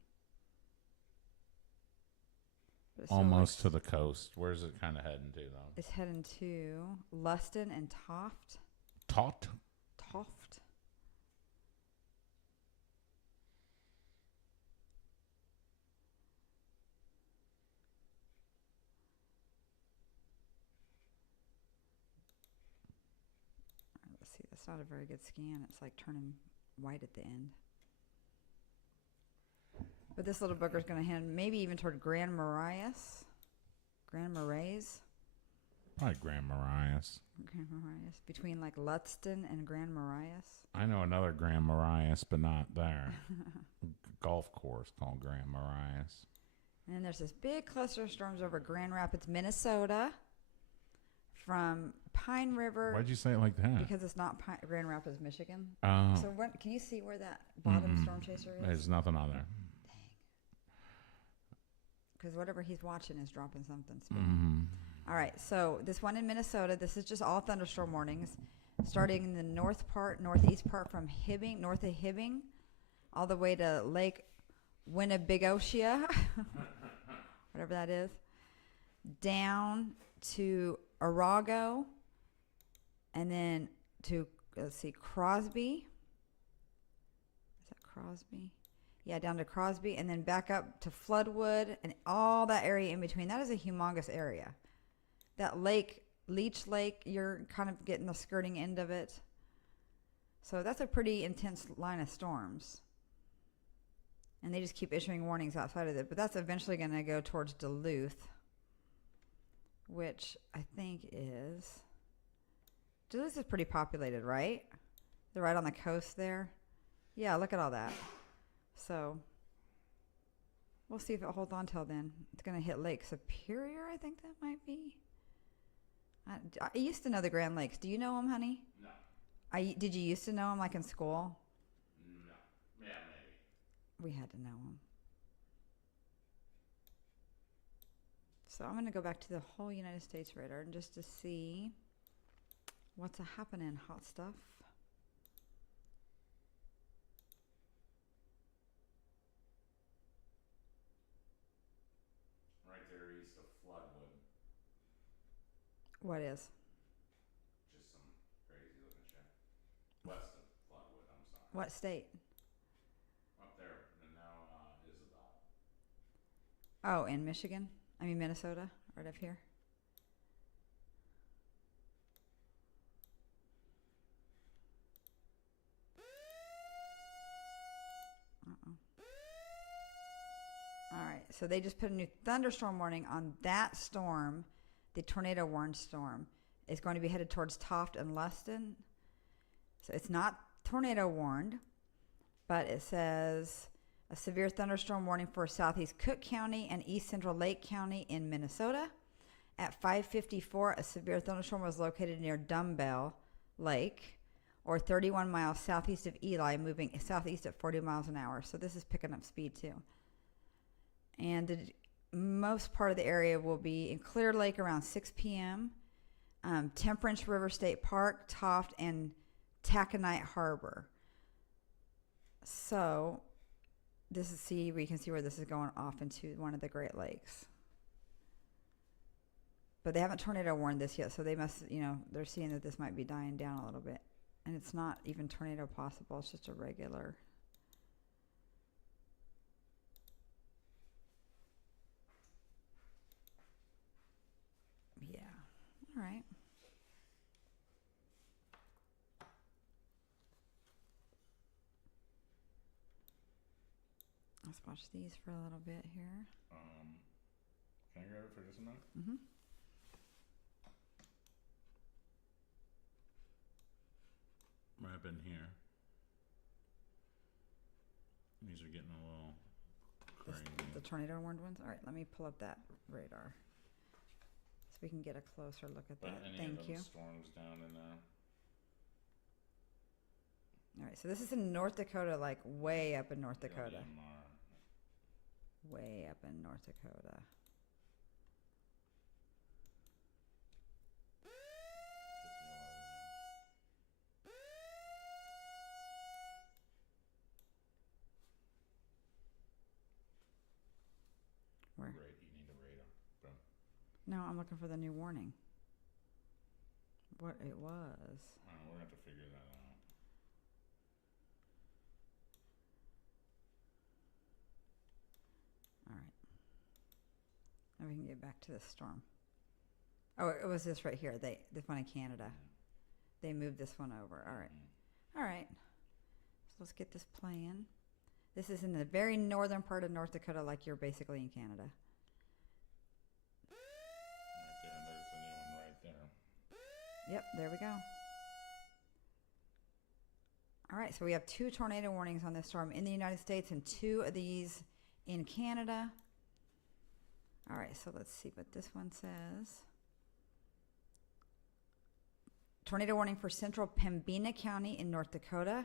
Almost to the coast. Where's it kind of heading to, though? It's heading to Luston and Toft. Toft? Let's see. That's not a very good scan. It's like turning white at the end. But this little booger's going to head maybe even toward Grand Marais. Probably Grand Marais. Between like Ludston and Grand Marais. I know another Grand Marais, but not there. Golf course called Grand Marais. And then there's this big cluster of storms over Grand Rapids, Minnesota. From Pine River. Why'd you say it like that? Because it's not Grand Rapids, Michigan. Oh. So can you see where that bottom storm chaser is? There's nothing on there. Because whatever he's watching is dropping something. All right, so this one in Minnesota, this is just all thunderstorm warnings, starting in the northeast part from north of Hibbing, all the way to Lake Winnebagoshia, whatever that is, down to Arago, and then to, Crosby. Is that Crosby? Yeah, down to Crosby, and then back up to Floodwood, and all that area in between. That is a humongous area. That lake, Leech Lake, you're kind of getting the skirting end of it. So that's a pretty intense line of storms. And they just keep issuing warnings outside of it. But that's eventually going to go towards Duluth, which I think is... Duluth is pretty populated, right? They're right on the coast there. Yeah, look at all that. So We'll see if it holds on till then. It's going to hit Lake Superior, I think that might be. I used to know the Grand Lakes. Do you know them, honey? No. Did you used to know them like in school? No. Yeah, maybe. We had to know them. So I'm going to go back to the whole United States radar just to see what's happening, hot stuff. Right there east of Floodwood. What is? Just some crazy looking shit. West of Floodwood, I'm sorry. What state? Up there, and now Isabel. Oh, in Michigan? I mean Minnesota, right up here. All right, so they just put a new thunderstorm warning on that storm. The tornado warned storm is going to be headed towards Toft and Luston. So it's not tornado warned, but it says a severe thunderstorm warning for southeast Cook County and east central Lake County in Minnesota. At 5:54, a severe thunderstorm was located near Dumbbell Lake, or 31 miles southeast of Ely, moving southeast at 40 miles an hour. So this is picking up speed too. And the most part of the area will be in Clear Lake around 6 p.m., Temperance River State Park, Toft, and Taconite Harbor. So this is we can see where this is going off into one of the Great Lakes. But they haven't tornado warned this yet, so they must, they're seeing that this might be dying down a little bit. And it's not even tornado possible, it's just a regular. Yeah, all right. Let's watch these for a little bit here. Can I grab it for just a minute? Mm-hmm. Right up in here. These are getting a little crazy. The tornado warned ones? All right, let me pull up that radar so we can get a closer look at that. Thank you. Storms down in there. All right, so this is in North Dakota, like way up in North Dakota. Way up in North Dakota. Where? You need a radar. Bro. No, I'm looking for the new warning. What it was. We're going to have to figure that out. All right. Now we can get back to the storm. Oh, it was this right here. This one in Canada. They moved this one over. All right. All right. So let's get this playing. This is in the very northern part of North Dakota, like you're basically in Canada. Right there, and there's the new one right there. Yep, there we go. All right, so we have 2 tornado warnings on this storm in the United States and 2 of these in Canada. All right, so let's see what this one says. Tornado warning for central Pembina County in North Dakota.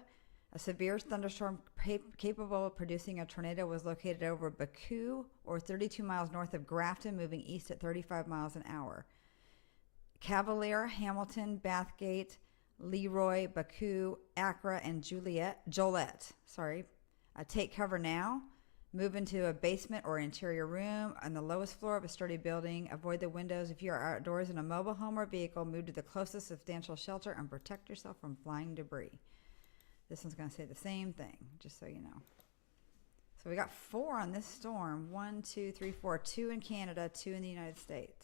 A severe thunderstorm capable of producing a tornado was located over Baku, or 32 miles north of Grafton, moving east at 35 miles an hour. Cavalier, Hamilton, Bathgate, Leroy, Baku, Accra, and Joliet. Take cover now. Move into a basement or interior room on the lowest floor of a sturdy building. Avoid the windows. If you are outdoors in a mobile home or vehicle, move to the closest substantial shelter and protect yourself from flying debris. This one's going to say the same thing, just so you know. So we got 4 on this storm. 1, 2, 3, 4. 2 in Canada, 2 in the United States.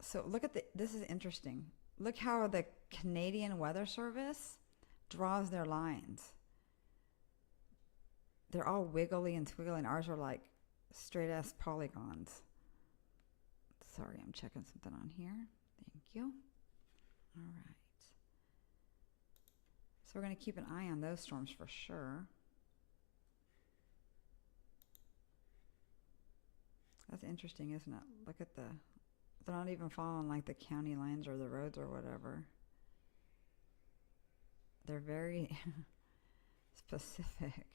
So look at this is interesting. Look how the Canadian Weather Service draws their lines. They're all wiggly and squiggly, and ours are like straight-ass polygons. Sorry, I'm checking something on here. Thank you. All right. So we're going to keep an eye on those storms for sure. That's interesting, isn't it? Look at they're not even following like the county lines or the roads or whatever. They're very specific.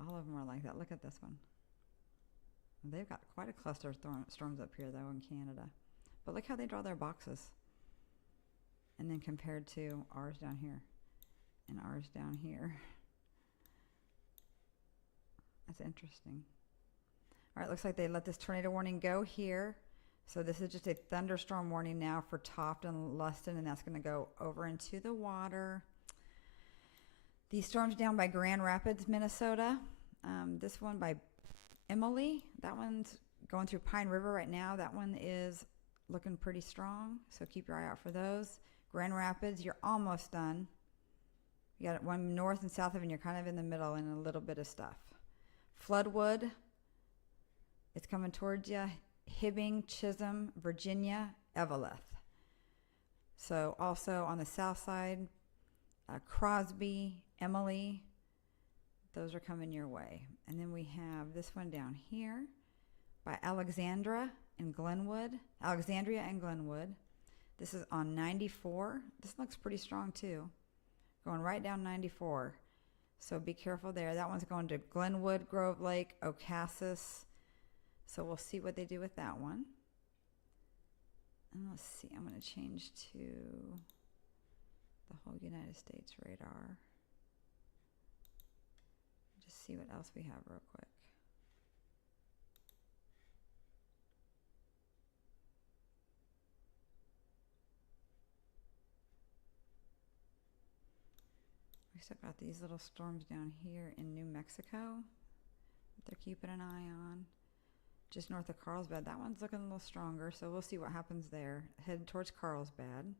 All of them are like that. Look at this one. They've got quite a cluster of storms up here, though, in Canada. But look how they draw their boxes. And then compared to ours down here and ours down here. That's interesting. All right, looks like they let this tornado warning go here. So this is just a thunderstorm warning now for Toft and Luston, and that's going to go over into the water. These storms down by Grand Rapids, Minnesota. This one by Emily. That one's going through Pine River right now. That one is looking pretty strong, so keep your eye out for those. Grand Rapids, you're almost done. You got one north and south of it, and you're kind of in the middle and a little bit of stuff. Floodwood, it's coming towards you. Hibbing, Chisholm, Virginia, Eveleth. So also on the south side, Crosby, Emily, those are coming your way. And then we have this one down here by Alexandria and Glenwood. This is on 94. This looks pretty strong too. Going right down 94. So be careful there. That one's going to Glenwood, Grove Lake, Ocasas. So we'll see what they do with that one. And let's see, I'm going to change to the whole United States radar. Just see what else we have real quick. We still got these little storms down here in New Mexico that they're keeping an eye on. Just north of Carlsbad. That one's looking a little stronger, so we'll see what happens there. Headed towards Carlsbad.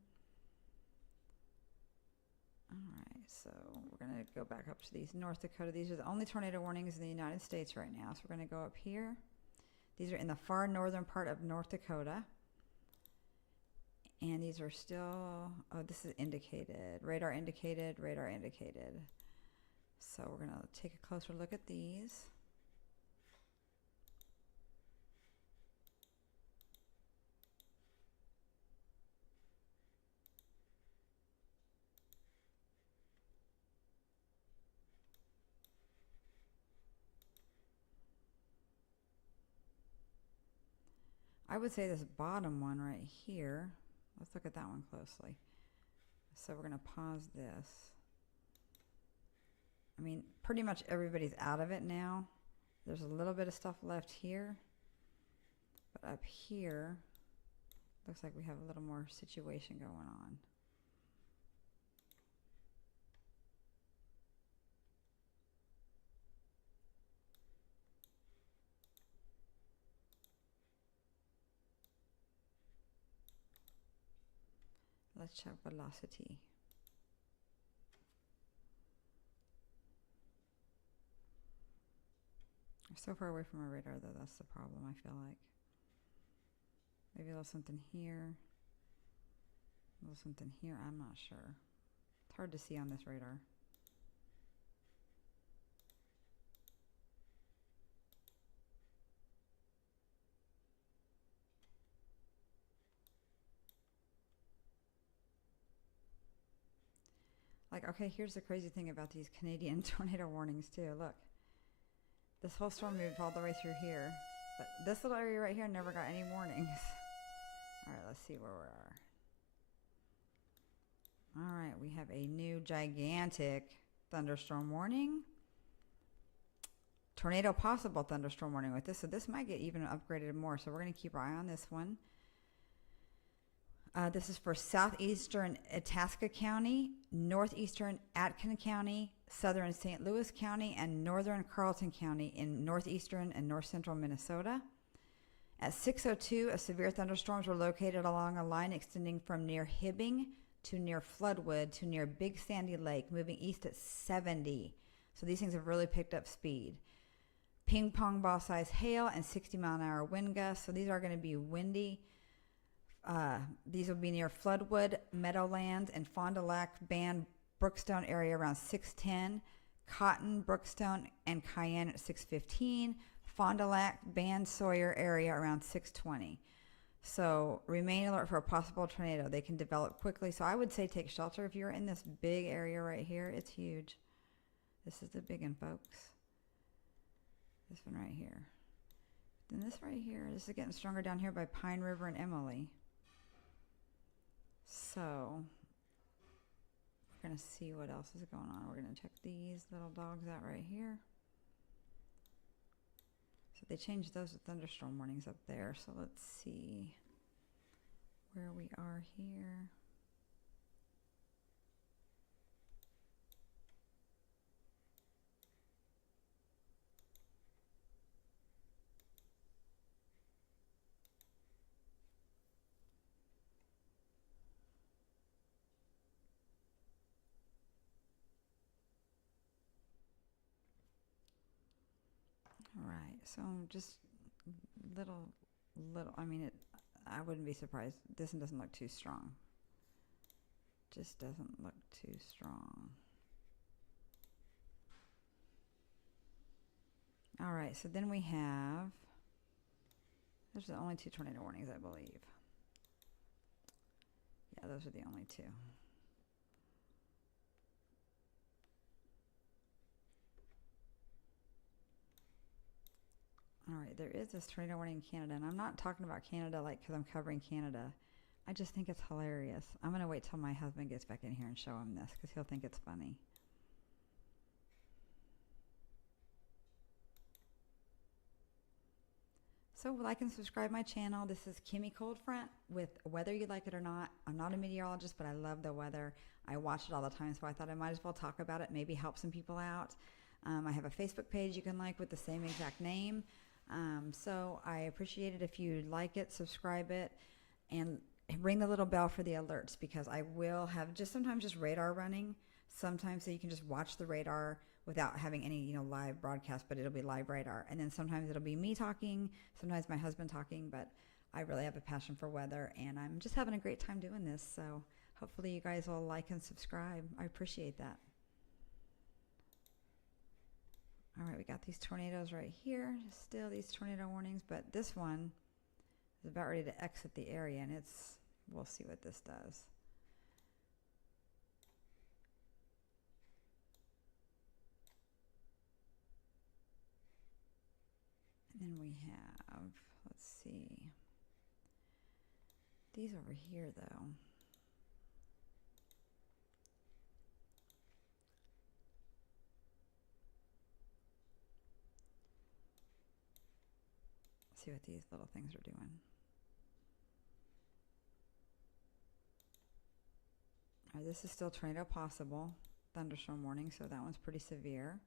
All right, so we're going to go back up to these North Dakota. These are the only tornado warnings in the United States right now. So we're going to go up here. These are in the far northern part of North Dakota. And these are still, oh, this is indicated. Radar indicated, radar indicated. So we're going to take a closer look at these. I would say this bottom one right here, let's look at that one closely. So we're going to pause this. I mean, pretty much everybody's out of it now. There's a little bit of stuff left here. But up here, looks like we have a little more situation going on. Let's check velocity. We're so far away from our radar, though. That's the problem, I feel like. Maybe a little something here. A little something here. I'm not sure. It's hard to see on this radar. Like, okay, here's the crazy thing about these Canadian tornado warnings, too. Look. This whole storm moved all the way through here. But this little area right here never got any warnings. All right, let's see where we are. All right, we have a new gigantic thunderstorm warning. Tornado possible thunderstorm warning with this. So this might get even upgraded more. So we're going to keep our eye on this one. This is for southeastern Itasca County, northeastern Atkin County, southern St. Louis County, and northern Carleton County in northeastern and north central Minnesota. At 6:02, a severe thunderstorms were located along a line extending from near Hibbing to near Floodwood to near Big Sandy Lake, moving east at 70. So these things have really picked up speed. Ping pong ball size hail and 60-mile-an-hour wind gusts. So these are going to be windy. These will be near Floodwood, Meadowlands, and Fond du Lac, Band, Brookstone area around 6:10. Cotton, Brookstone, and Cayenne at 6:15. Fond du Lac, Ban Sawyer area around 6:20. So remain alert for a possible tornado. They can develop quickly. So I would say take shelter if you're in this big area right here. It's huge. This is the big one, folks. This one right here. Then this right here. This is getting stronger down here by Pine River and Emily. So we're going to see what else is going on. We're going to check these little dogs out right here. So they changed those to thunderstorm warnings up there. So let's see where we are here. All right, so just little, I mean, I wouldn't be surprised. This one doesn't look too strong. Just doesn't look too strong. All right, so then we have, there's the only 2 tornado warnings, I believe. Yeah, those are the only 2. All right, there is this tornado warning in Canada, and I'm not talking about Canada like because I'm covering Canada. I just think it's hilarious. I'm going to wait till my husband gets back in here and show him this because he'll think it's funny. So like and subscribe my channel. This is Kimmy Coldfront with whether you like it or not. I'm not a meteorologist, but I love the weather. I watch it all the time, so I thought I might as well talk about it, maybe help some people out. I have a Facebook page you can like with the same exact name. So I appreciate it if you like it, subscribe it, and ring the little bell for the alerts because I will have sometimes just radar running, sometimes so you can just watch the radar without having any live broadcast, but it'll be live radar. And then sometimes it'll be me talking, sometimes my husband talking, but I really have a passion for weather and I'm just having a great time doing this. So hopefully you guys will like and subscribe. I appreciate that. All right, we got these tornadoes right here. Still these tornado warnings, but this one is about ready to exit the area, and we'll see what this does. And then we have, let's see, these over here, though. See what these little things are doing. All right, this is still tornado possible, thunderstorm warning, so that one's pretty severe.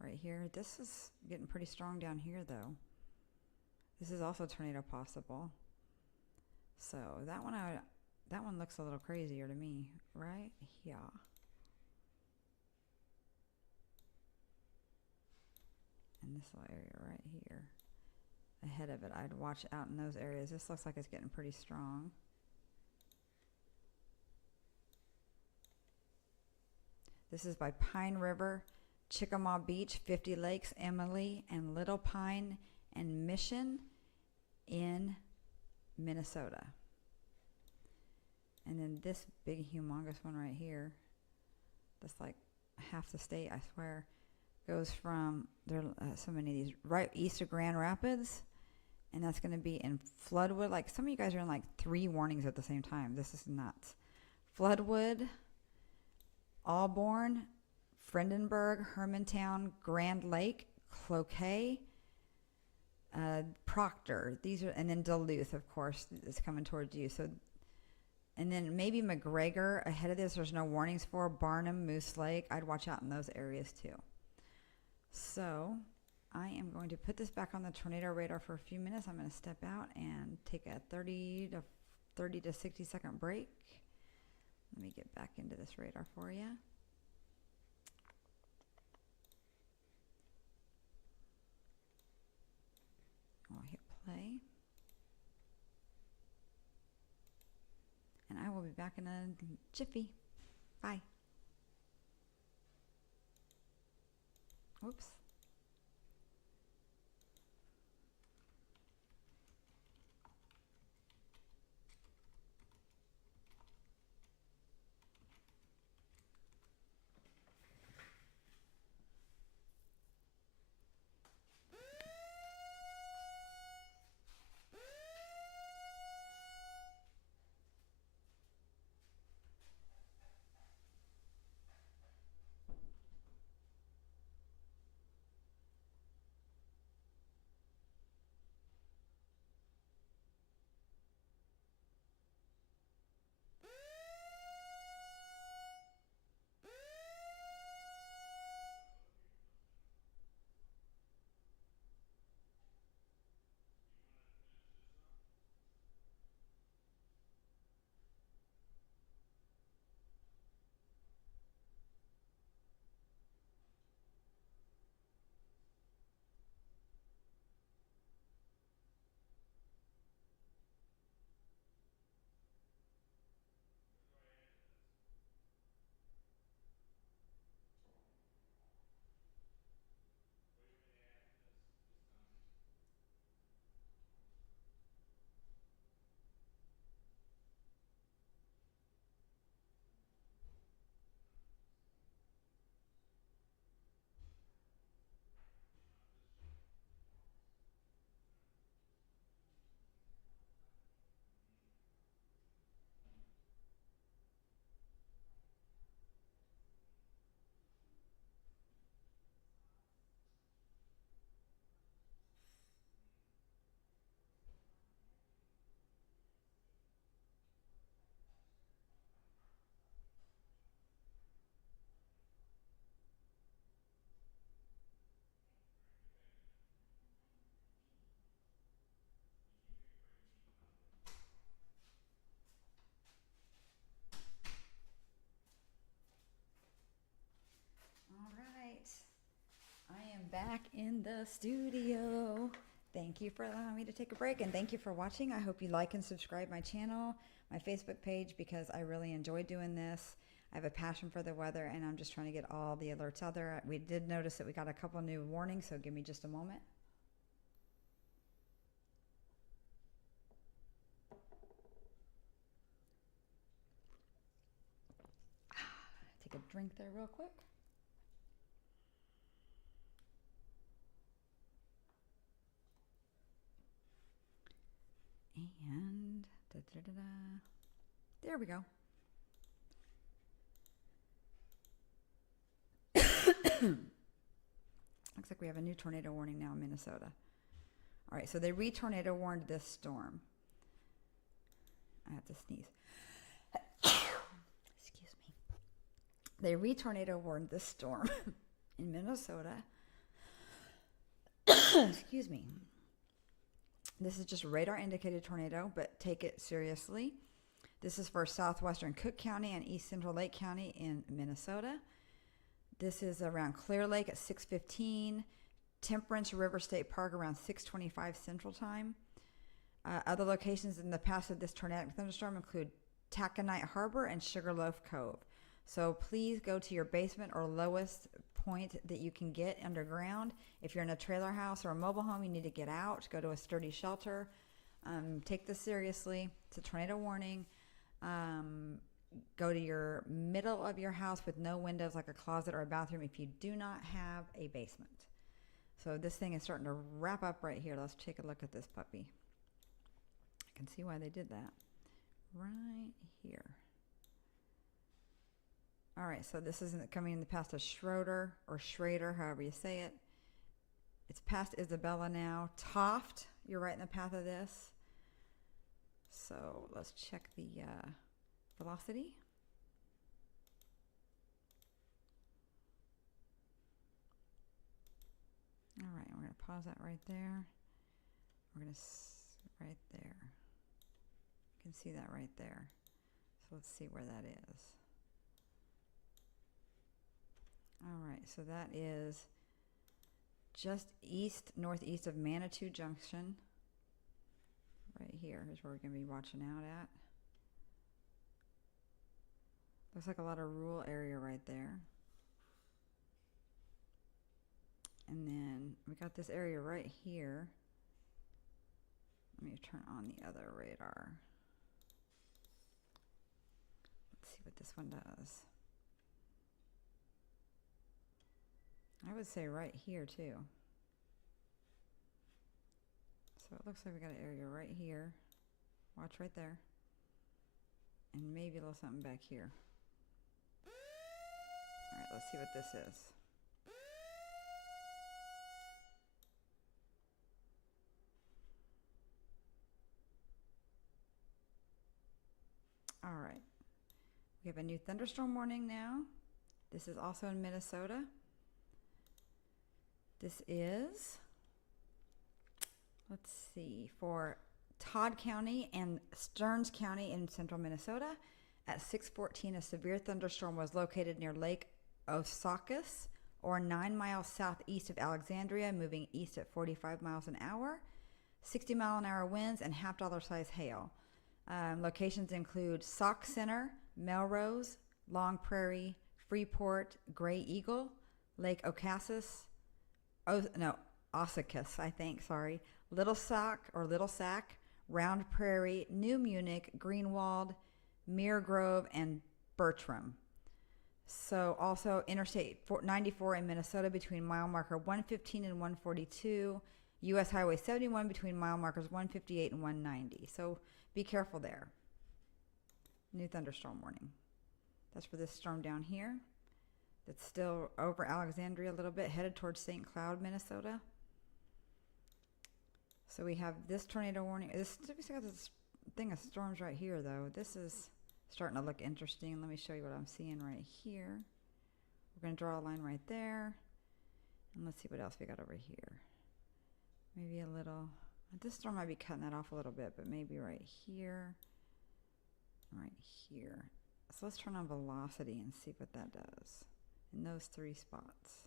Right here, this is getting pretty strong down here, though. This is also tornado possible. So that one looks a little crazier to me, right? Yeah. And this little area right here. Ahead of it, I'd watch out in those areas. This looks like it's getting pretty strong. This is by Pine River, Chickamauga Beach, 50 Lakes, Emily, and Little Pine and Mission in Minnesota. And then this big humongous one right here, that's like half the state, I swear, goes from, there are so many of these, right east of Grand Rapids, and that's going to be in Floodwood. Like some of you guys are in like 3 warnings at the same time. This is nuts. Floodwood, Auburn, Frendenburg, Hermantown, Grand Lake, Cloquet, Proctor. These are, and then Duluth, of course, is coming towards you. So, and then maybe McGregor ahead of this. There's no warnings for Barnum, Moose Lake. I'd watch out in those areas too. So I am going to put this back on the tornado radar for a few minutes. I'm going to step out and take a 30 to 60 second break. Let me get back into this radar for you. I'll hit play. And I will be back in a jiffy. Bye. Whoops. back in the studio. Thank you for allowing me to take a break, and thank you for watching. I hope you like and subscribe my channel, my Facebook page, because I really enjoy doing this. I have a passion for the weather, and I'm just trying to get all the alerts out there. We did notice that we got a couple new warnings, so give me just a moment. Take a drink there real quick. And there we go. Looks like we have a new tornado warning now in Minnesota. All right, so they re-tornado warned this storm. I have to sneeze. Excuse me. They re-tornado warned this storm in Minnesota. Excuse me. This is just a radar indicated tornado, but take it seriously. This is for southwestern Cook County and east central Lake County in Minnesota. This is around Clear Lake at 6:15, Temperance River State Park around 6:25 Central Time. Other locations in the path of this tornadic thunderstorm include Taconite Harbor and Sugarloaf Cove. So please go to your basement or lowest point that you can get underground. If you're in a trailer house or a mobile home, you need to get out, go to a sturdy shelter. Take this seriously. It's a tornado warning. Go to your middle of your house with no windows like a closet or a bathroom if you do not have a basement. So this thing is starting to wrap up right here. Let's take a look at this puppy. I can see why they did that. Right here. All right, so this isn't coming in the path of Schroeder or Schrader, however you say it. It's past Isabella now. Toft, you're right in the path of this. So let's check the velocity. All right, we're going to pause that right there. We're going to, right there. You can see that right there. So let's see where that is. All right, so that is just northeast of Manitou Junction. Right here is where we're going to be watching out at. Looks like a lot of rural area right there. And then we got this area right here. Let me turn on the other radar. Let's see what this one does. I would say right here too. So it looks like we got an area right here. Watch right there. And maybe a little something back here. All right, let's see what this is. All right. We have a new thunderstorm warning now. This is also in Minnesota. This is, let's see, for Todd County and Stearns County in central Minnesota. At 6:14, a severe thunderstorm was located near Lake Osakis, or 9 miles southeast of Alexandria, moving east at 45 miles an hour, 60-mile-an-hour winds, and half-dollar size hail. Locations include Sauk Center, Melrose, Long Prairie, Freeport, Gray Eagle, Lake Osakis, Little Sac, Round Prairie, New Munich, Greenwald, Mere Grove, and Bertram. So also Interstate 94 in Minnesota between mile marker 115 and 142, U.S. Highway 71 between mile markers 158 and 190. So be careful there. New thunderstorm warning. That's for this storm down here. It's still over Alexandria a little bit, headed towards St. Cloud, Minnesota. So we have this tornado warning. We still got this thing of storms right here, though. This is starting to look interesting. Let me show you what I'm seeing right here. We're going to draw a line right there. And let's see what else we got over here. Maybe a little. This storm might be cutting that off a little bit, but maybe right here. Right here. So let's turn on velocity and see what that does in those three spots.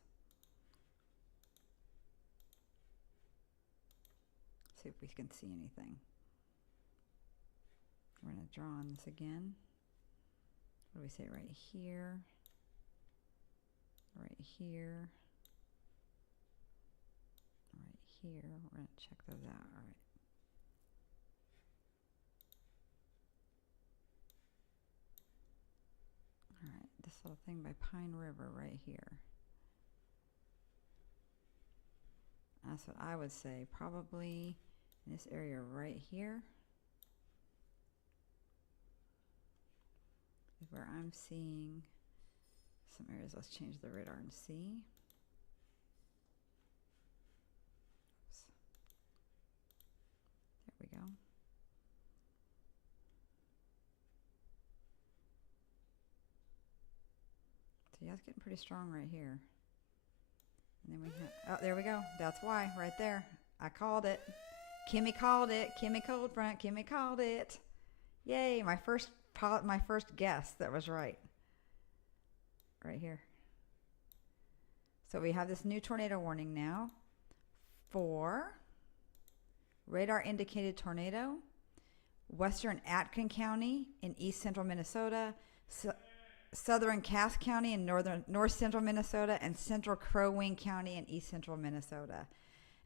see if we can see anything. We're going to draw on this again. What do we say right here? Right here. Right here. We're going to check those out. All right. All right. This little thing by Pine River right here. That's what I would say. Probably in this area right here is where I'm seeing some areas. Let's change the radar and see. Oops. There we go. So yeah, it's getting pretty strong right here. And then we have, oh, there we go. That's why, right there. I called it. Kimmy called it. Kimmy Coldfront. Kimmy called it. Yay! My first guess that was right. Right here. So we have this new tornado warning now for radar indicated tornado, western Atkin County in east central Minnesota, southern Cass County in north central Minnesota, and central Crow Wing County in east central Minnesota.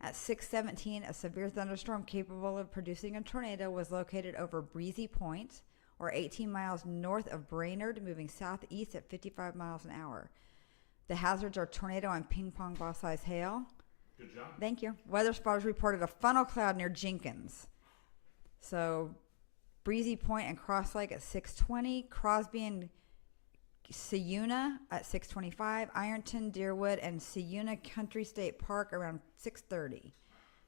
At 6:17, a severe thunderstorm capable of producing a tornado was located over Breezy Point, or 18 miles north of Brainerd, moving southeast at 55 miles an hour. The hazards are tornado and ping pong ball size hail. Good job. Thank you. Weather spotters reported a funnel cloud near Jenkins. So Breezy Point and Cross Lake at 6:20, Crosby and Siuna at 6:25, Ironton, Deerwood, and Siuna Country State Park around 6:30.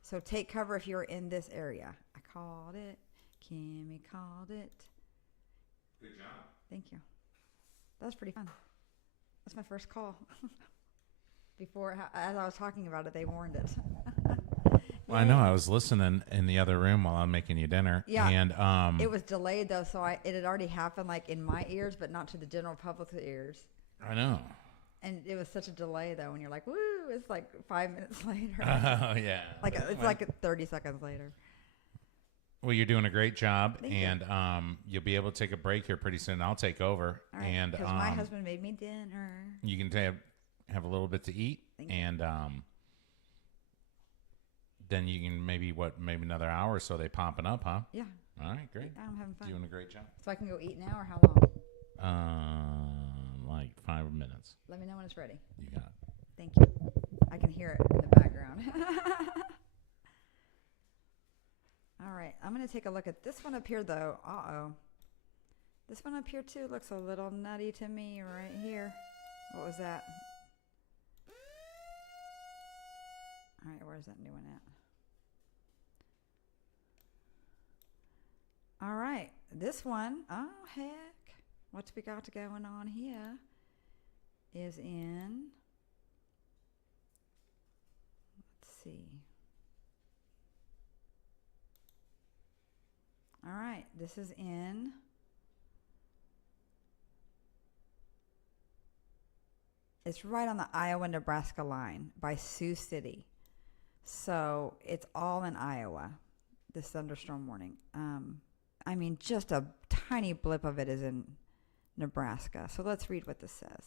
So take cover if you're in this area. I called it. Kimmy called it. Good job. Thank you. That was pretty fun. That's my first call. Before, as I was talking about it, they warned it. Well, I know. I was listening in the other room while I'm making you dinner. Yeah. And it was delayed though, so it had already happened like in my ears, but not to the general public's ears. I know. And it was such a delay though, when you're like, "Woo!" It's like 5 minutes later. Oh yeah. Like it's like 30 seconds later. Well, you're doing a great job, Thank and you'll be able to take a break here pretty soon. I'll take over, All right, and because my husband made me dinner. you can have a little bit to eat, Thank you. and then you can maybe another hour or so they popping up, huh? Yeah. All right, great. I'm having fun. Doing a great job. So I can go eat now, or how long? Like 5 minutes. Let me know when it's ready. You got it. Thank you. I can hear it in the background. All right, I'm going to take a look at this one up here, though. Uh-oh. This one up here, too, looks a little nutty to me right here. What was that? All right, where's that new one at? All right, this one, oh, heck. What's we got going on here is in, let's see. All right, this is in it's right on the Iowa-Nebraska line by Sioux City. So it's all in Iowa, this thunderstorm warning. I mean, just a tiny blip of it is in Nebraska. So let's read what this says.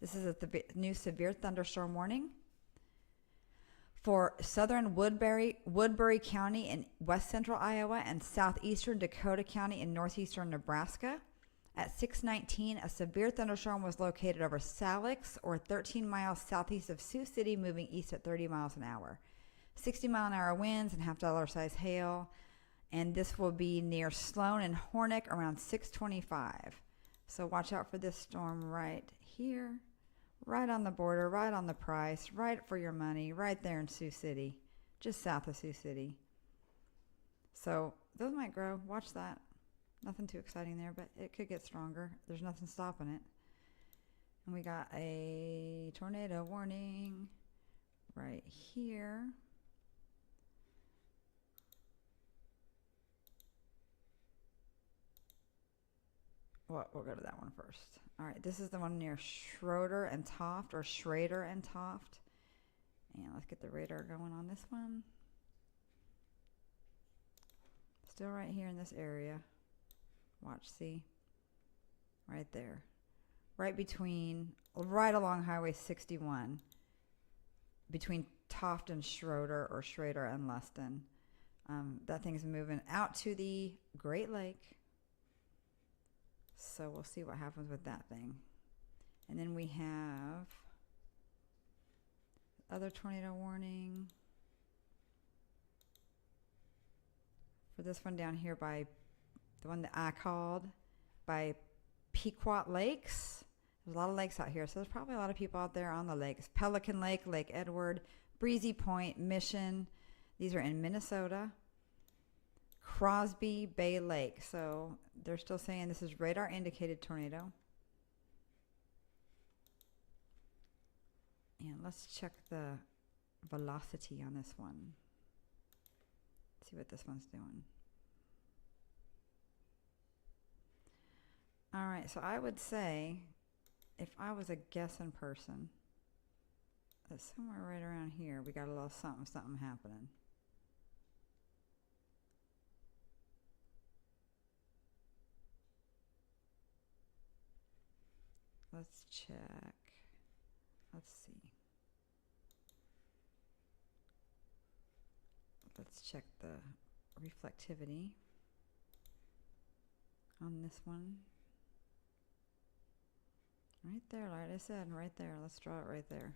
This is the new severe thunderstorm warning for southern Woodbury County in west central Iowa and southeastern Dakota County in northeastern Nebraska. At 6:19, a severe thunderstorm was located over Salix, or 13 miles southeast of Sioux City, moving east at 30 miles an hour. 60-mile-an-hour winds and half-dollar size hail. And this will be near Sloan and Hornick around 6:25. So watch out for this storm right here. Right on the border, right on the price, right for your money, right there in Sioux City, just south of Sioux City. So those might grow. Watch that. Nothing too exciting there, but it could get stronger. There's nothing stopping it. And we got a tornado warning right here. Well, we'll go to that one first. All right, this is the one near Schroeder and Toft, or Schrader and Toft. And let's get the radar going on this one. Still right here in this area. Watch, see? Right there. Right along Highway 61. Between Toft and Schroeder, or Schrader and Luston. That thing's moving out to the Great Lake. So we'll see what happens with that thing. And then we have other tornado warning for this one down here by the one that I called, by Pequot Lakes. There's a lot of lakes out here, so there's probably a lot of people out there on the lakes. Pelican Lake, Lake Edward, Breezy Point, Mission. These are in Minnesota. Crosby Bay Lake. So they're still saying this is radar indicated tornado. And let's check the velocity on this one. See what this one's doing. All right, so I would say, if I was a guessing person, that somewhere right around here we got a little something happening. Let's check. Let's see. Let's check the reflectivity on this one. Right there, like I said, right there. Let's draw it right there.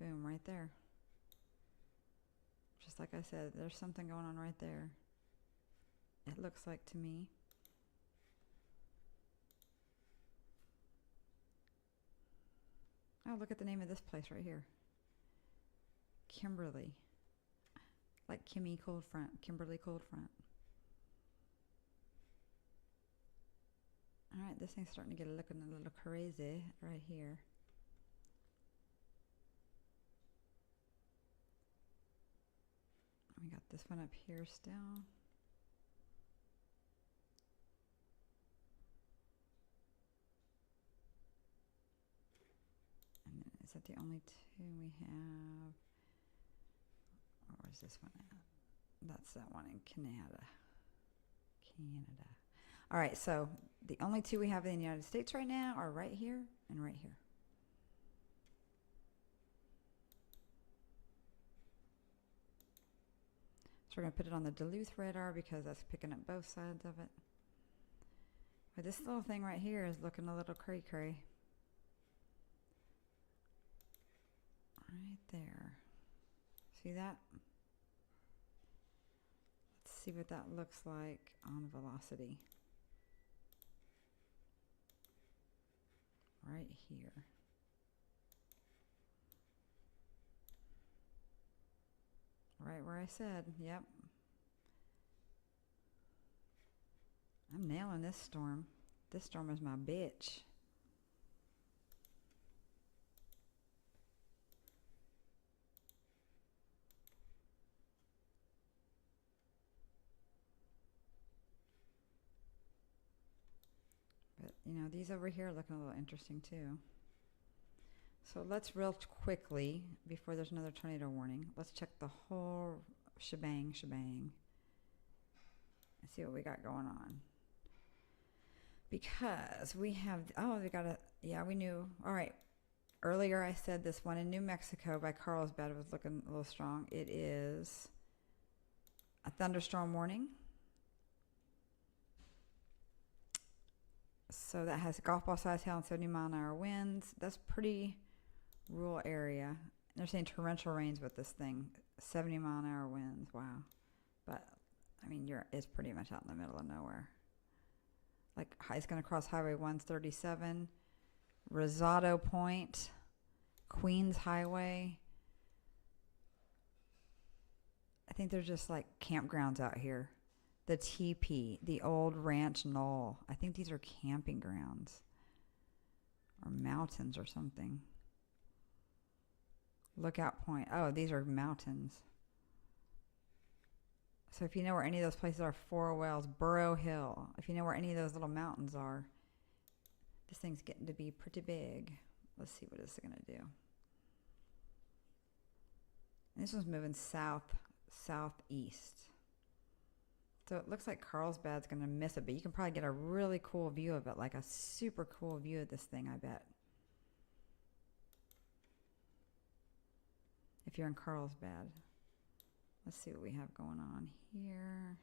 Boom, right there. Just like I said, there's something going on right there. It looks like to me. Oh, look at the name of this place right here. Kimberly. Like Kimmy Coldfront. Kimberly Coldfront. All right, this thing's starting to get looking a little crazy right here. We got this one up here still. And then is that the only two we have? Or where's this one at? That's that one in Canada. All right, so the only two we have in the United States right now are right here and right here. So we're going to put it on the Duluth radar because that's picking up both sides of it. But this little thing right here is looking a little cray-cray. Right there. See that? Let's see what that looks like on velocity. Right here. Right where I said, yep. I'm nailing this storm. This storm is my bitch. But, you know, these over here are looking a little interesting too. So let's real quickly, before there's another tornado warning, let's check the whole shebang and see what we got going on. Because we have, oh, we got a, yeah, we knew. All right. Earlier I said this one in New Mexico by Carlsbad was looking a little strong. It is a thunderstorm warning. So that has golf ball size hail and 70-mile-an-hour winds. That's pretty rural area. They're saying torrential rains with this thing. 70-mile-an-hour winds. Wow. But, I mean, it's pretty much out in the middle of nowhere. Like, it's going to cross Highway 137, Rosado Point, Queens Highway. I think they're just like campgrounds out here. The teepee, the old ranch knoll. I think these are camping grounds or mountains or something. Lookout Point. Oh, these are mountains. So if you know where any of those places are, Four Wells, Burrow Hill, if you know where any of those little mountains are, this thing's getting to be pretty big. Let's see what it's going to do. And this one's moving southeast. So it looks like Carlsbad's going to miss it, but you can probably get a really cool view of it, like a super cool view of this thing, I bet. If you're in Carlsbad. Let's see what we have going on here.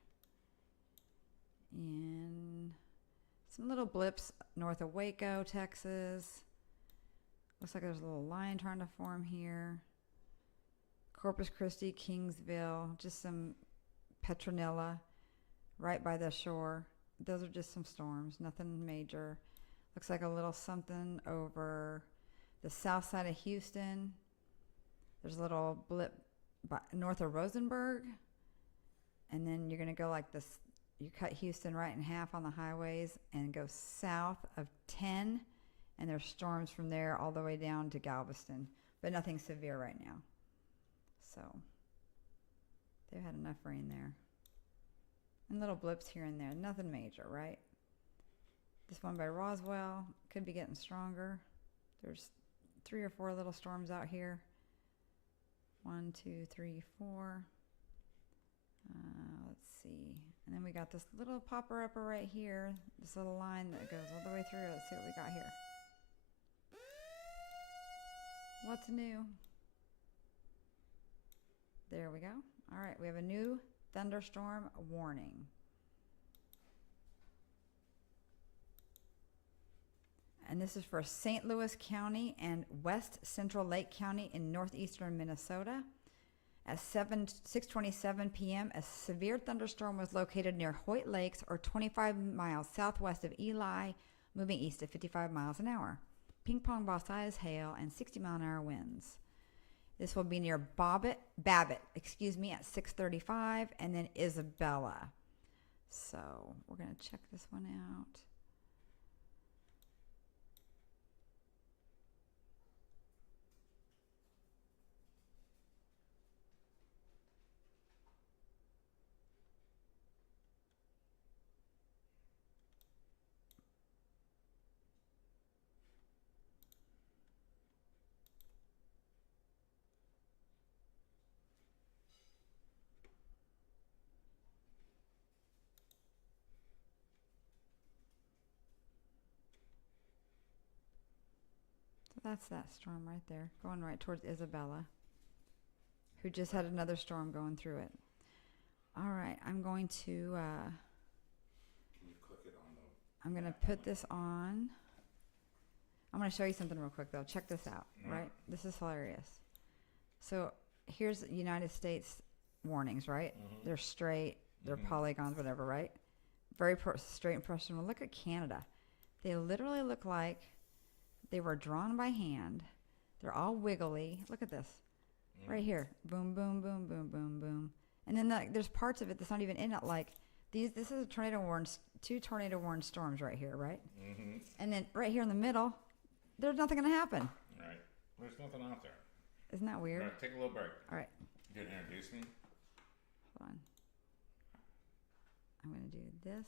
In some little blips north of Waco, Texas. Looks like there's a little line trying to form here. Corpus Christi, Kingsville, just some Petronilla right by the shore. Those are just some storms, nothing major. Looks like a little something over the south side of Houston. There's a little blip north of Rosenberg. And then you're going to go like this. You cut Houston right in half on the highways and go south of 10. And there's storms from there all the way down to Galveston. But nothing severe right now. So they've had enough rain there. And little blips here and there. Nothing major, right? This one by Roswell could be getting stronger. There's 3 or 4 little storms out here. 1, 2, 3, 4. Let's see. And then we got this little popper-upper right here. This little line that goes all the way through. Let's see what we got here. What's new? There we go. All right, we have a new thunderstorm warning. And this is for St. Louis County and West Central Lake County in northeastern Minnesota. At 6:27 p.m., a severe thunderstorm was located near Hoyt Lakes, or 25 miles southwest of Ely, moving east at 55 miles an hour. Ping pong ball size hail and 60-mile-an-hour winds. This will be near Babbitt, at 6:35, and then Isabella. So we're going to check this one out. That's that storm right there, going right towards Isabella, who just had another storm going through it. All right, I'm going to, Can you click it on the... I'm going to put this on. I'm going to show you something real quick, though. Check this out, right? This is hilarious. So here's United States warnings, right? Mm-hmm. They're straight, they're polygons, whatever, right? Very straight and personal. Look at Canada. They literally look like they were drawn by hand. They're all wiggly. Look at this. Right here. Boom, boom, boom, boom, boom, boom. And then there's parts of it that's not even in it. Like this is a two tornado warned storms right here, right? Mm-hmm. And then right here in the middle, there's nothing going to happen. Right. There's nothing out there. Isn't that weird? All right, take a little break. All right. You gonna introduce me? Hold on. I'm going to do this.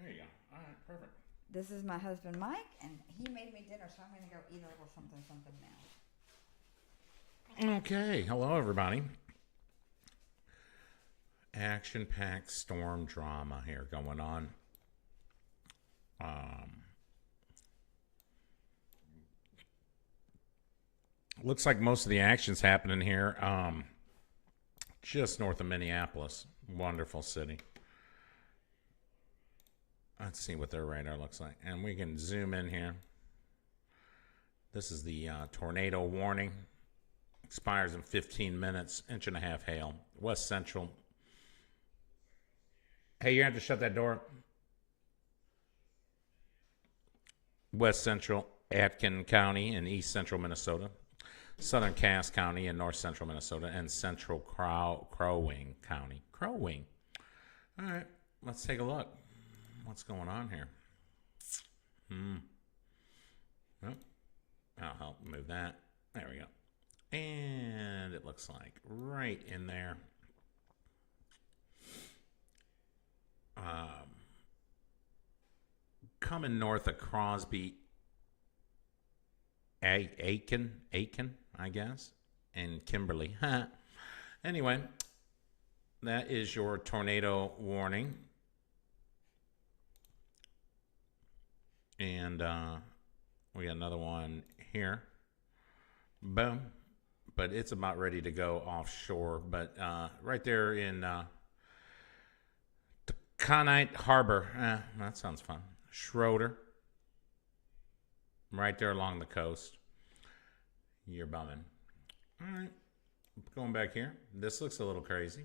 There you go. All right, perfect. This is my husband, Mike, and he made me dinner, so I'm going to go eat a little something now. Okay. Hello, everybody. Action-packed storm drama here going on. Looks like most of the action's happening here just north of Minneapolis. Wonderful city. Let's see what their radar looks like. And we can zoom in here. This is the tornado warning. Expires in 15 minutes. 1.5 inch hail. West Central. Hey, you're going to have to shut that door. West Central Atkin County in east central Minnesota. Southern Cass County in north central Minnesota. And central Crow Wing County. Crow Wing. All right. Let's take a look. What's going on here? Well, I'll help move that. There we go. And it looks like right in there. Coming north of Crosby, Aiken, I guess, and Kimberly. Anyway, that is your tornado warning. And we got another one here. Boom. But it's about ready to go offshore. But right there in Conite Harbor. That sounds fun. Schroeder. Right there along the coast. You're bumming. All right. Going back here. This looks a little crazy.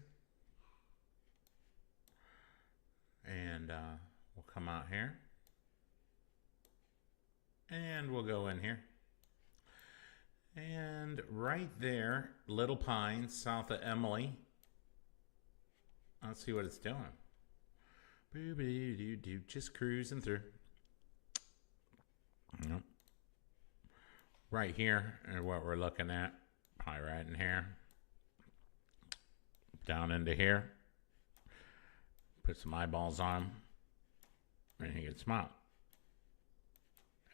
And we'll come out here. And we'll go in here. And right there, Little Pines, south of Emily. Let's see what it's doing. Just cruising through. Yep. Right here is what we're looking at. Probably right in here. Down into here. Put some eyeballs on him. And he can smile.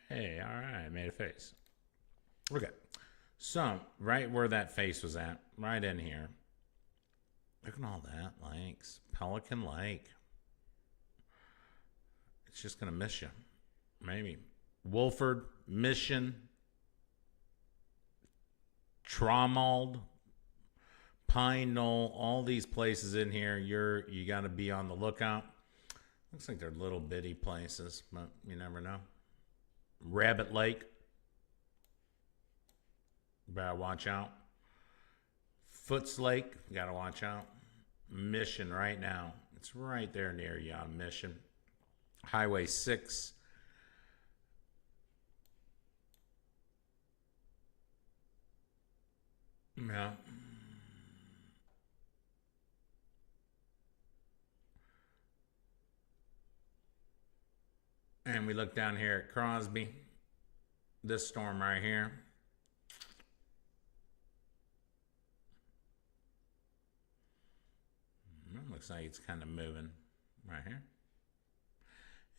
Hey, all right, made a face. Okay. So, right where that face was at, right in here. Look at all that lakes. Pelican Lake. It's just going to miss you. Maybe. Wolford, Mission, Tromald, Pine Knoll, all these places in here, you got to be on the lookout. Looks like they're little bitty places, but you never know. Rabbit Lake. Better watch out. Foots Lake, gotta watch out. Mission right now. It's right there near you on Mission. Highway 6. Yeah. And we look down here at Crosby. This storm right here. Looks like it's kind of moving right here.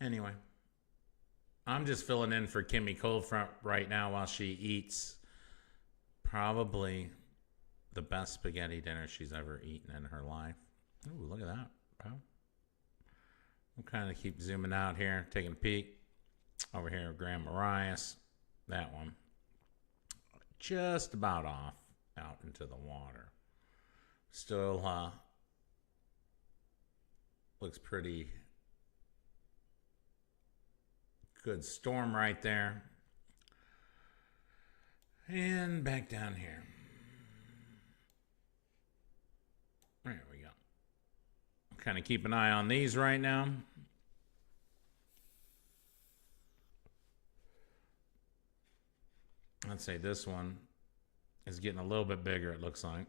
Anyway, I'm just filling in for Kimmy Coldfront right now while she eats probably the best spaghetti dinner she's ever eaten in her life. Ooh, look at that, bro. We'll kind of keep zooming out here, taking a peek. Over here, Grand Marias. That one. Just about off out into the water. Still looks pretty good storm right there. And back down here. There we go. Kind of keep an eye on these right now. I'd say this one is getting a little bit bigger, it looks like.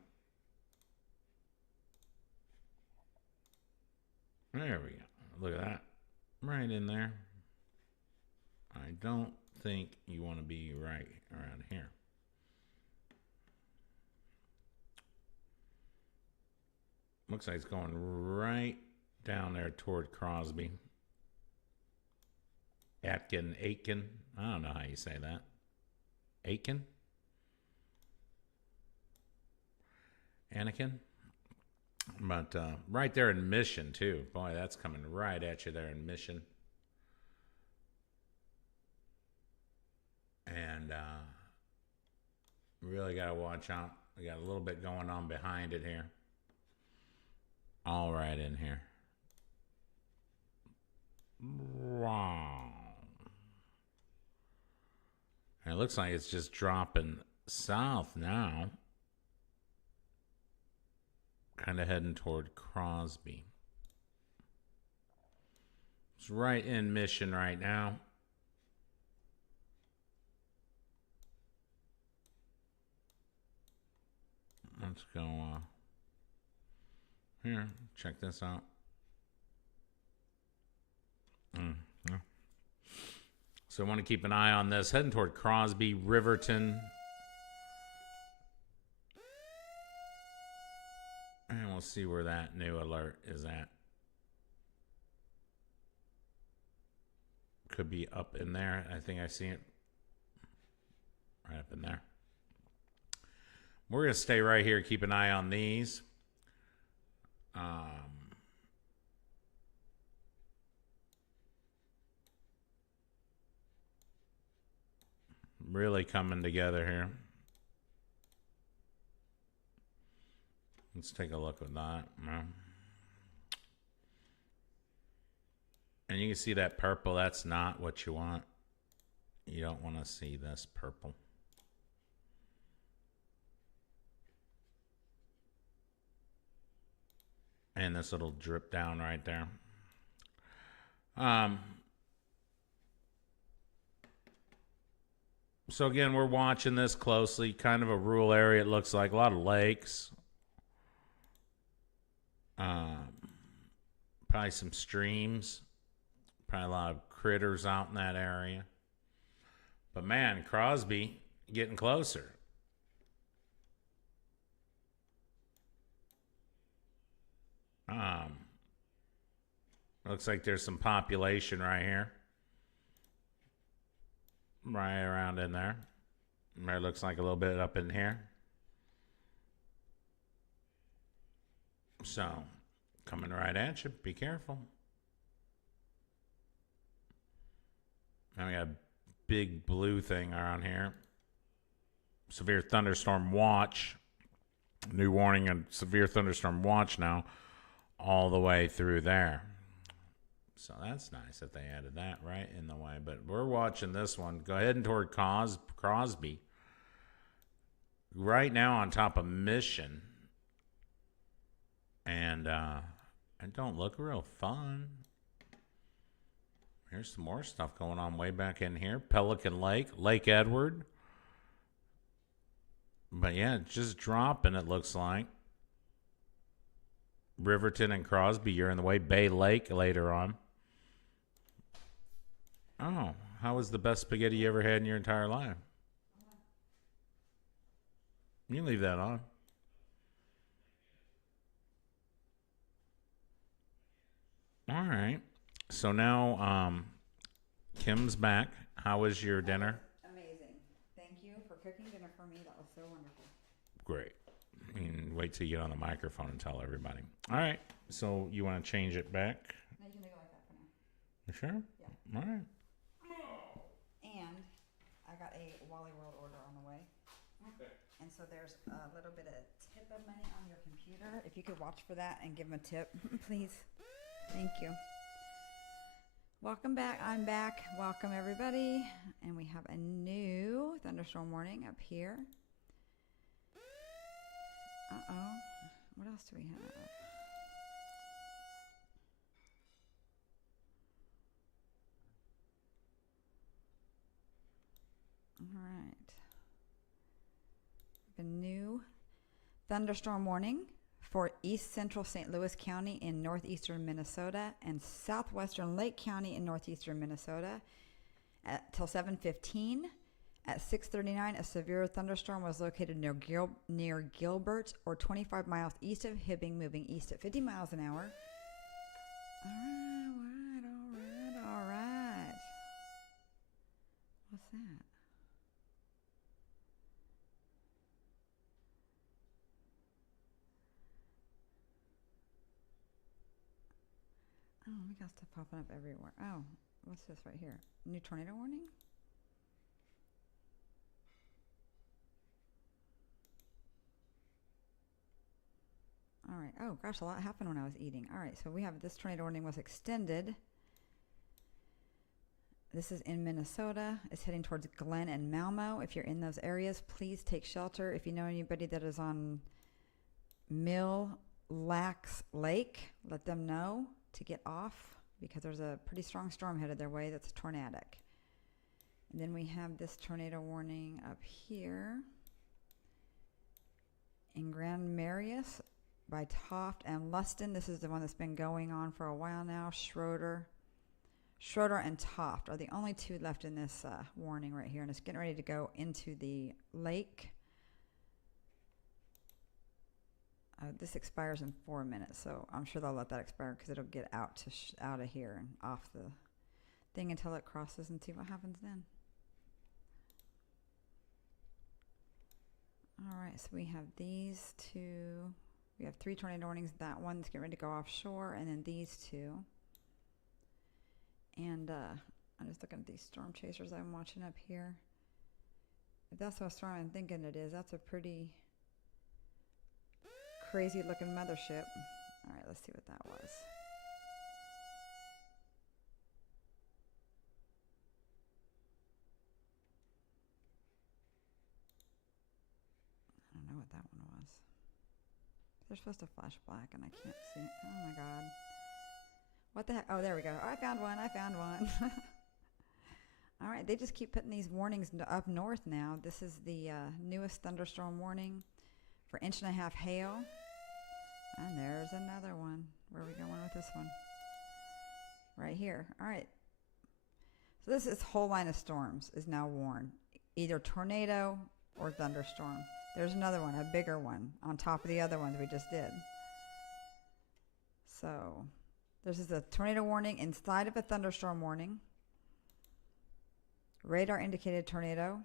There we go. Look at that. Right in there. I don't think you want to be right around here. Looks like it's going right down there toward Crosby. Atkin, Aitken. I don't know how you say that. Aitken? Anakin? But right there in Mission, too. Boy, that's coming right at you there in Mission. And really got to watch out. We got a little bit going on behind it here. All right in here. Wow. And it looks like it's just dropping south now. Kind of heading toward Crosby. It's right in Mission right now. Let's go here. Check this out. Yeah. So I want to keep an eye on this. Heading toward Crosby, Riverton. And we'll see where that new alert is at. Could be up in there. I think I see it. Right up in there. We're going to stay right here. Keep an eye on these. Really coming together here. Let's take a look at that. And you can see that purple. That's not what you want. You don't want to see this purple. And this little drip down right there. So again, we're watching this closely. Kind of a rural area, it looks like. A lot of lakes. Probably some streams. Probably a lot of critters out in that area. But man, Crosby getting closer. Looks like there's some population right here. Right around in there. It looks like a little bit up in here. So, coming right at you. Be careful. Now we got a big blue thing around here. Severe thunderstorm watch. New warning and severe thunderstorm watch now all the way through there. So that's nice that they added that right in the way. But we're watching this one. Go ahead and toward Crosby. Right now on top of Mission. And it don't look real fun. Here's some more stuff going on way back in here. Pelican Lake, Lake Edward. But yeah, it's just dropping, it looks like. Riverton and Crosby, you're in the way. Bay Lake later on. Oh, how was the best spaghetti you ever had in your entire life? You can leave that on. All right. So now Kim's back. How was your dinner? Amazing. Thank you for cooking dinner for me. That was so wonderful. Great. I mean, wait till you get on the microphone and tell everybody. All right. So you want to change it back? No, you can leave it like that for now. You sure? Yeah. All right. And I got a Wally World order on the way. Okay. And so there's a little bit of tip of money on your computer. If you could watch for that and give them a tip, please. Thank you. Welcome back. I'm back. Welcome, everybody. And we have a new thunderstorm warning up here. Uh-oh. What else do we have? All right. A new thunderstorm warning for east central St. Louis County in northeastern Minnesota and southwestern Lake County in northeastern Minnesota till 7:15. At 6:39, a severe thunderstorm was located near Gilbert, or 25 miles east of Hibbing, moving east at 50 miles an hour. All right. What's that? Oh, we got stuff popping up everywhere. Oh, what's this right here? New tornado warning? All right. Oh, gosh, a lot happened when I was eating. All right, so we have this tornado warning was extended. This is in Minnesota. It's heading towards Glen and Malmo. If you're in those areas, please take shelter. If you know anybody that is on Mill Lacs Lake, let them know to get off because there's a pretty strong storm headed their way that's tornadic. And then we have this tornado warning up here in Grand Marius by Toft and Luston. This is the one that's been going on for a while now. Schroeder and Toft are the only two left in this warning right here, and it's getting ready to go into the lake. This expires in 4 minutes, so I'm sure they'll let that expire because it'll get out out of here and off the thing until it crosses and see what happens then. All right, so we have these two We have 3 tornado warnings. That one's getting ready to go offshore, and then these 2. And I'm just looking at these storm chasers I'm watching up here. If that's what storm I'm thinking it is, that's a pretty crazy looking mothership. All right, let's see what that was. I don't know what that one was. They're supposed to flash black and I can't see it. Oh my God. What the heck? Oh, there we go. Oh, I found one. I found one. All right, they just keep putting these warnings up north now. This is the newest thunderstorm warning for 1.5 inch hail. And there's another one. Where are we going with this one? Right here. All right. So this whole line of storms is now warned. Either tornado or thunderstorm. There's another one, a bigger one, on top of the other ones we just did. So this is a tornado warning inside of a thunderstorm warning. Radar indicated tornado.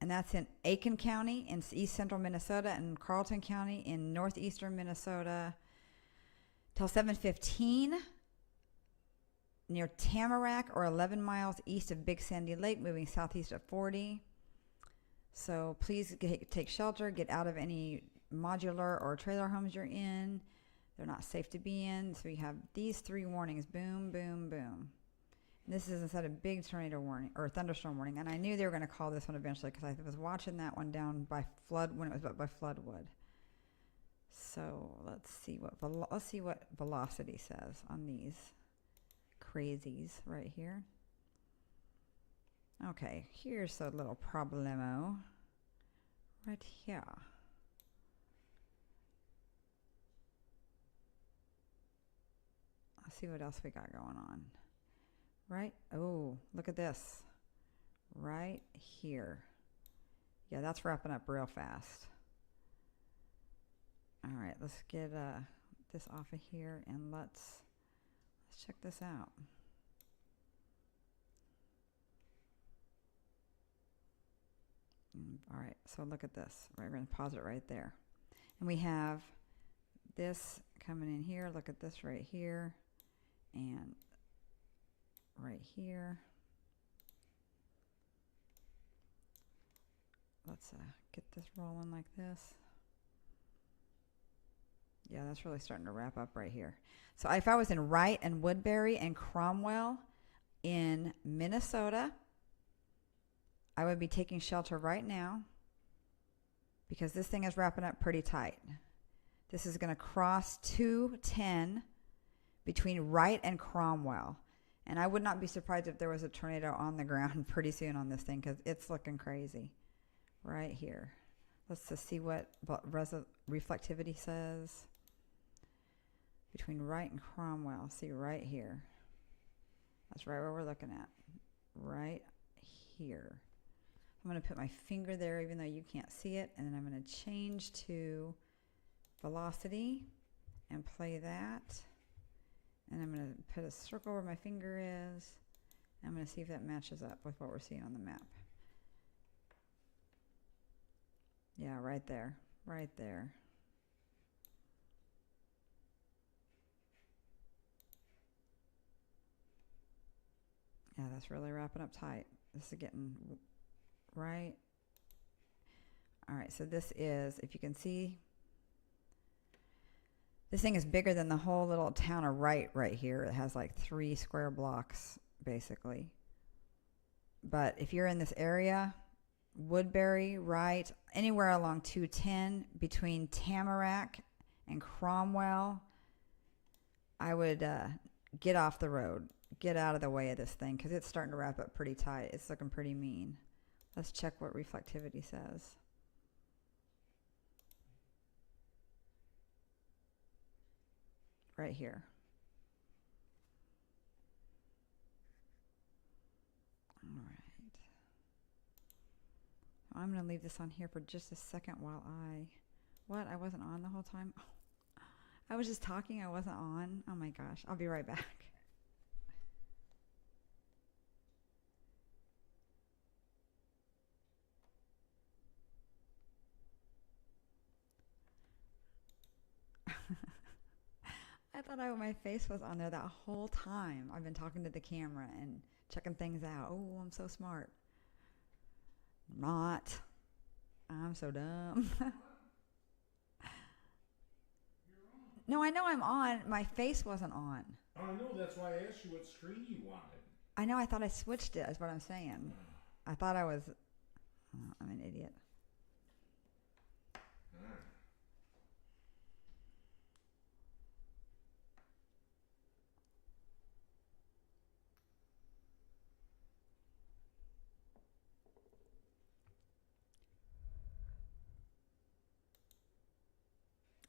And that's in Aiken County in east central Minnesota and Carlton County in northeastern Minnesota till 7:15 near Tamarack or 11 miles east of Big Sandy Lake, moving southeast at 40. So please take shelter, get out of any modular or trailer homes you're in. They're not safe to be in. So we have these 3 warnings, boom, boom, boom. This is instead a big tornado warning or thunderstorm warning, and I knew they were going to call this one eventually because I was watching that one down by flood when it was by Floodwood. So let's see what velocity says on these crazies right here. Okay, here's a little problemo right here. Let's see what else we got going on. Right? Oh, look at this. Right here. Yeah, that's wrapping up real fast. All right, let's get this off of here and let's check this out. All right, so look at this. Right, we're going to pause it right there. And we have this coming in here. Look at this right here. And right here. Let's get this rolling like this. Yeah, that's really starting to wrap up right here. So if I was in Wright and Woodbury and Cromwell in Minnesota, I would be taking shelter right now because this thing is wrapping up pretty tight. This is going to cross 210 between Wright and Cromwell. And I would not be surprised if there was a tornado on the ground pretty soon on this thing because it's looking crazy right here. Let's just see what reflectivity says. Between Wright and Cromwell, see right here. That's right where we're looking at. Right here. I'm going to put my finger there even though you can't see it. And then I'm going to change to velocity and play that. And I'm going to put a circle where my finger is. I'm going to see if that matches up with what we're seeing on the map. Yeah, right there. Right there. Yeah, that's really wrapping up tight. This is getting right. All right, so this is, if you can see, this thing is bigger than the whole little town of Wright right here. It has like 3 square blocks, basically. But if you're in this area, Woodbury, Wright, anywhere along 210 between Tamarack and Cromwell, I would get off the road. Get out of the way of this thing because it's starting to wrap up pretty tight. It's looking pretty mean. Let's check what reflectivity says. Right here. All right. I'm going to leave this on here for just a second while What? I wasn't on the whole time? Oh, I was just talking. I wasn't on. Oh my gosh. I'll be right back. thought my face was on there that whole time. I've been talking to the camera and checking things out. Oh, I'm so smart. Not. I'm so dumb. No, I know I'm on. My face wasn't on. Oh, I know. That's why I asked you what screen you wanted. I know. I thought I switched it. Is what I'm saying. I thought I was. Oh, I'm an idiot.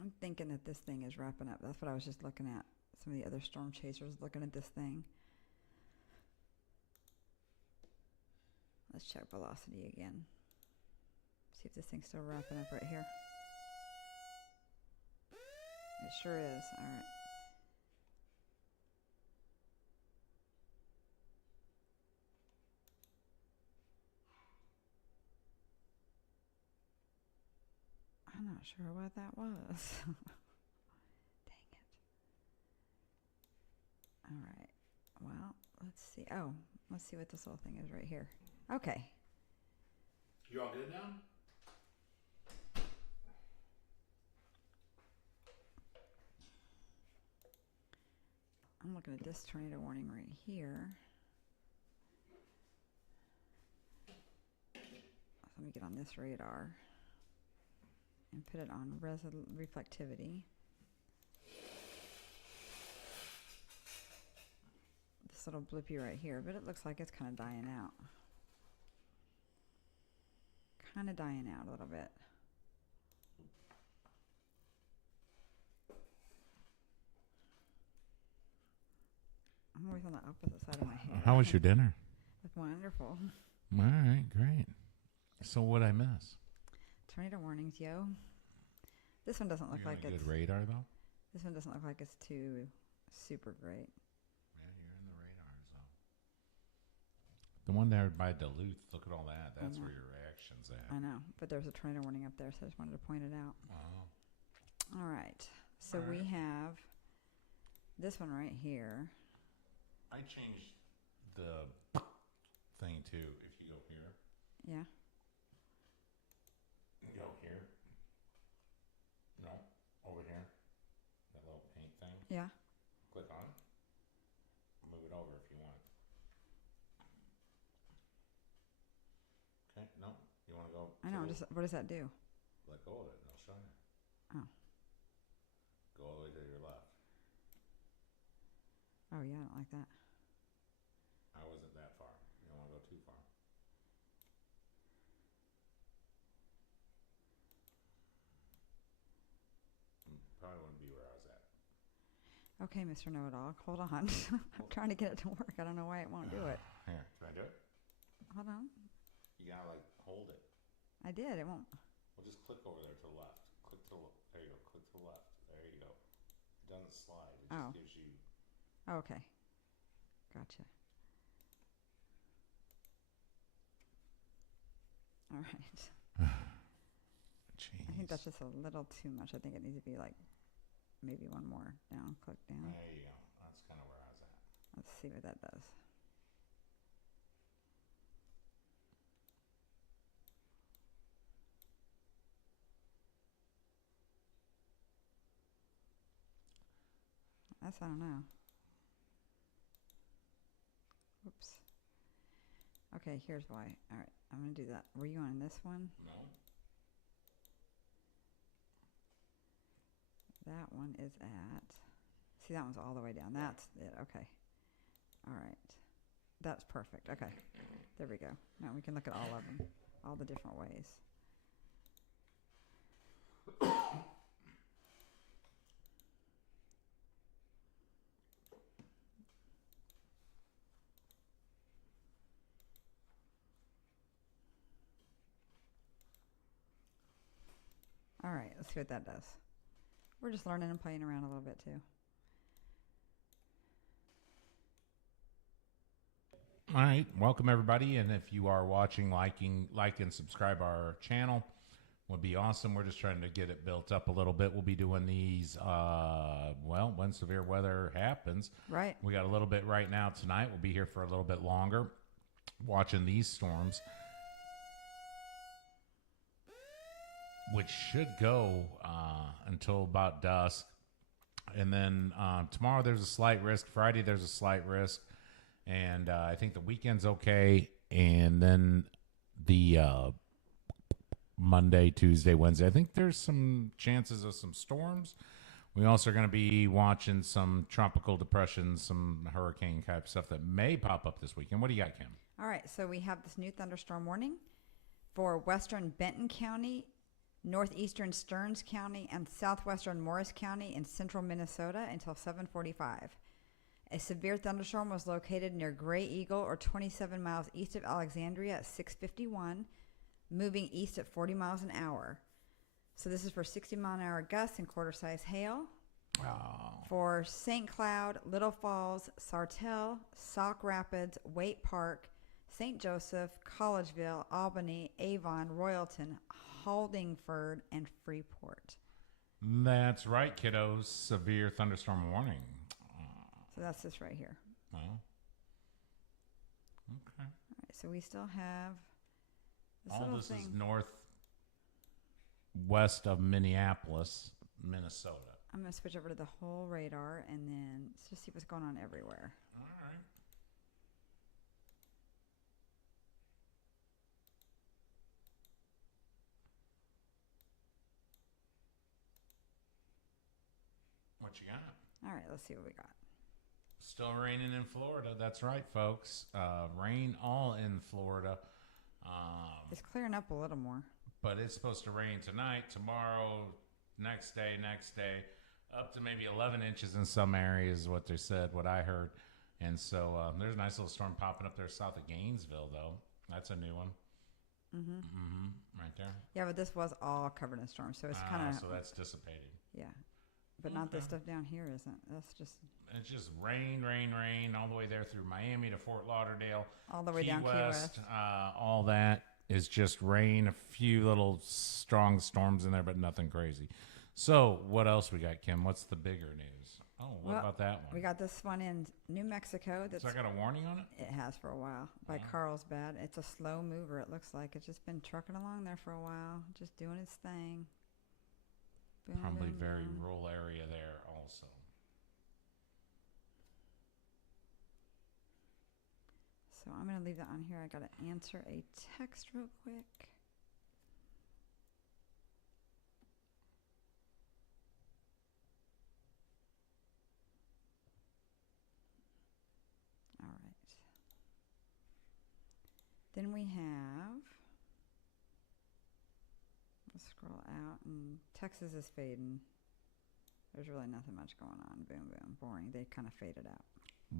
I'm thinking that this thing is wrapping up. That's what I was just looking at. Some of the other storm chasers looking at this thing. Let's check velocity again. See if this thing's still wrapping up right here. It sure is. All right. I'm not sure what that was. Dang it. All right. Well, let's see. Oh, let's see what this little thing is right here. Okay. You all good now? I'm looking at this tornado warning right here. Let me get on this radar and put it on reflectivity. This little blippy right here, but it looks like it's kind of dying out. Kind of dying out a little bit. I'm always on the opposite side of my head. How was your dinner? It's wonderful. All right, great. So what'd I miss? Tornado warnings, yo. This one doesn't look like it's good radar though. This one doesn't look like it's too super great. Yeah, you're in the radar zone. The one there by Duluth, look at all that. That's where your reaction's at. I know, but there's a tornado warning up there, so I just wanted to point it out. Oh. All right. So we have this one right here. I changed the thing too. If you go here. Yeah. Go here. No, over here. That little paint thing. Yeah. Click on it. Move it over if you want. Okay, no. You want to go? I know. Just what does that do? Let go of it and it'll show you. Oh. Go all the way to your left. Oh yeah, I don't like that. I wasn't that far. You don't want to go too far. Probably wouldn't be where I was at. Okay, Mr. Know-It-All, hold on. I'm trying to get it to work. I don't know why it won't do it. Here, can I do it? Hold on. You gotta like hold it. I did. It won't. Well, just click over there to the left. Click to the there you go. Click to the left. There you go. It doesn't slide. It just gives you. Oh, okay. Gotcha. All right. Jeez. I think that's just a little too much. I think it needs to be like maybe one more down. Click down. There you go. That's kind of where I was at. Let's see what that does. I don't know. Oops. Okay, here's why. All right, I'm going to do that. Were you on this one? No. That one is at... See, that one's all the way down. That's it. Okay. All right. That's perfect. Okay. There we go. Now we can look at all of them. All the different ways. All right, let's see what that does. We're just learning and playing around a little bit too. All right, welcome everybody, and if you are watching, like and subscribe our channel. would be awesome. We're just trying to get it built up a little bit. We'll be doing these, when severe weather happens. Right. We got a little bit right now tonight. We'll be here for a little bit longer watching these storms, which should go until about dusk. And then tomorrow there's a slight risk. Friday there's a slight risk. And I think the weekend's okay. And then the Monday, Tuesday, Wednesday, I think there's some chances of some storms. We also are going to be watching some tropical depressions, some hurricane type stuff that may pop up this weekend. What do you got, Kim? All right, so we have this new thunderstorm warning for western Benton County, northeastern Stearns County, and southwestern Morris County in central Minnesota until 7:45. A severe thunderstorm was located near Gray Eagle, or 27 miles east of Alexandria at 6:51, moving east at 40 miles an hour. So this is for 60-mile-an-hour gusts and quarter-size hail. Oh. For St. Cloud, Little Falls, Sartell, Sauk Rapids, Waite Park, St. Joseph, Collegeville, Albany, Avon, Royalton, Holdingford, and Freeport. That's right, kiddos. Severe thunderstorm warning. So that's this right here. Oh. Okay. All right, so we still have this All little this thing. is northwest of Minneapolis, Minnesota. I'm going to switch over to the whole radar and then just see what's going on everywhere. All right. What you got? All right, let's see what we got. Still raining in Florida. That's right, folks. Rain all in Florida. It's clearing up a little more. But it's supposed to rain tonight, tomorrow, next day, up to maybe 11 inches in some areas, what they said, what I heard. And so there's a nice little storm popping up there south of Gainesville, though. That's a new one. Right there. Yeah, but this was all covered in storms, so it's kind of... So that's dissipated. Yeah. But not this stuff down here, isn't. That's just... It's just rain, all the way there through Miami to Fort Lauderdale. All the way down Key West. All that is just rain, a few little strong storms in there, but nothing crazy. So what else we got, Kim? What's the bigger news? Oh, what about that one? We got this one in New Mexico. That's, so I got a warning on it? It has for a while, by Carlsbad. It's a slow mover, it looks like. It's just been trucking along there for a while, just doing its thing. Boom, Probably boom, very boom. rural area there also. So I'm going to leave that on here. I got to answer a text real quick. All right. Then we have, let's scroll out, and Texas is fading. There's really nothing much going on. Boom, boom, boring. They kind of faded out.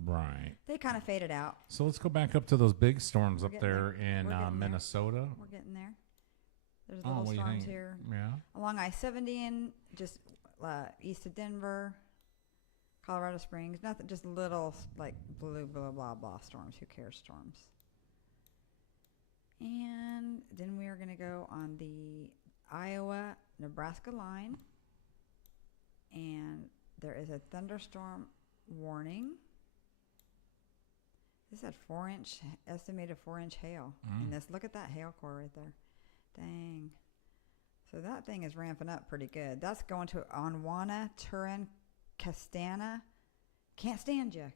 Right. They kind of faded out. So let's go back up to those big storms up there in We're getting there. Minnesota. We're getting there. There's little storms here. Yeah. Along I-70 and just east of Denver, Colorado Springs. Nothing, just little like blue, blah, blah, blah storms. Who cares storms? And then we are going to go on the Iowa-Nebraska line. And there is a thunderstorm warning. This had estimated 4-inch hail. And this, look at that hail core right there. Dang. So that thing is ramping up pretty good. That's going to Onwana, Turin, Castana. Can't stand you.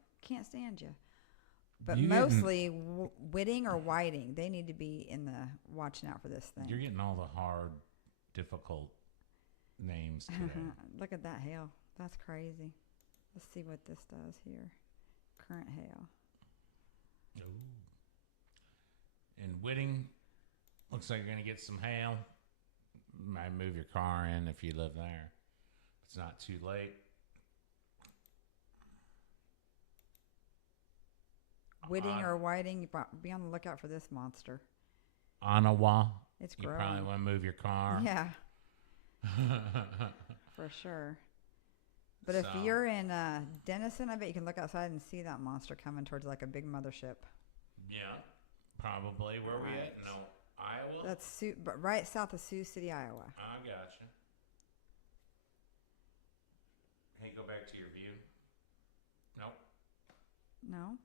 But mostly Whitting or Whiting. They need to be in the watching out for this thing. You're getting all the hard, difficult names today. Look at that hail. That's crazy. Let's see what this does here. Current hail. Ooh. In Whitting, looks like you're going to get some hail. Might move your car in if you live there. It's not too late. Whitting or Whiting, be on the lookout for this monster. Ottawa. It's You growing. probably want to move your car. Yeah, for sure. But if you're in Denison, I bet you can look outside and see that monster coming towards like a big mothership. Yeah, probably. Where are we at? No, Iowa? That's but right south of Sioux City, Iowa. I gotcha. Hey, go back to your view. Nope. No.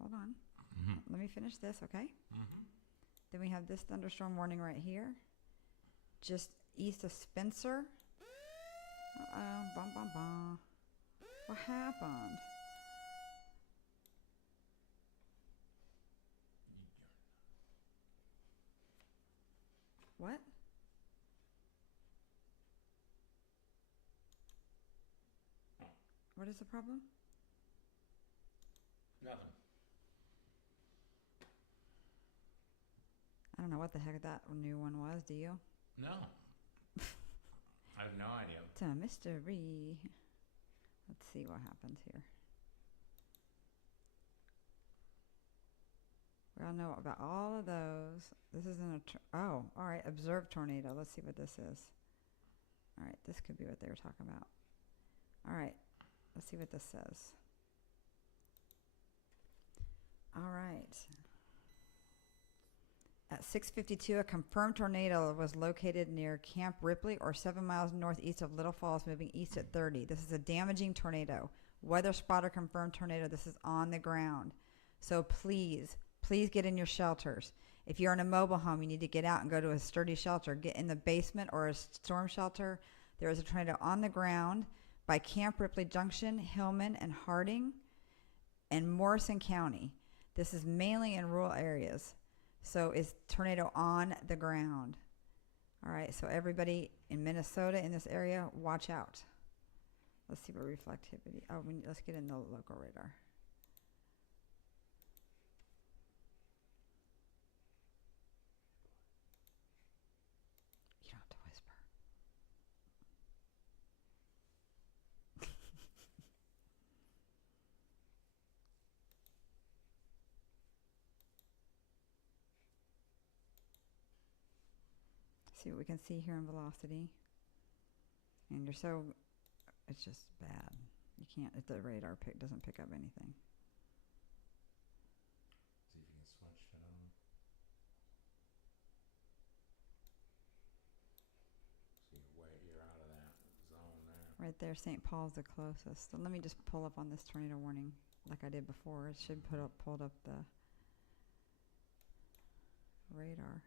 Hold on. Mm-hmm. Let me finish this, okay? Mm-hmm. Then we have this thunderstorm warning right here, just east of Spencer. Uh-oh. Bum, bum, bum. What happened? What? What is the problem? Nothing. I don't know what the heck that new one was. Do you? No. I have no idea. It's a mystery. Let's see what happens here. We all know about all of those. This isn't a... oh, all right. Observed tornado. Let's see what this is. All right. This could be what they were talking about. All right. Let's see what this says. All right. At 6:52, a confirmed tornado was located near Camp Ripley, or 7 miles northeast of Little Falls, moving east at 30. This is a damaging tornado. Weather spotter confirmed tornado. This is on the ground. So please get in your shelters. If you're in a mobile home, you need to get out and go to a sturdy shelter. Get in the basement or a storm shelter. There is a tornado on the ground by Camp Ripley Junction, Hillman, and Harding, and Morrison County. This is mainly in rural areas. So it's tornado on the ground. All right, so everybody in Minnesota in this area, watch out. Let's see what reflectivity. Oh, let's get in the local radar. You don't have to whisper. See what we can see here in velocity. And it's just bad. You can't, if the radar doesn't pick up anything. See if you can switch it on. So you're out of that zone there. Right there, St. Paul's the closest. So let me just pull up on this tornado warning like I did before. It should pulled up the radar. There you go.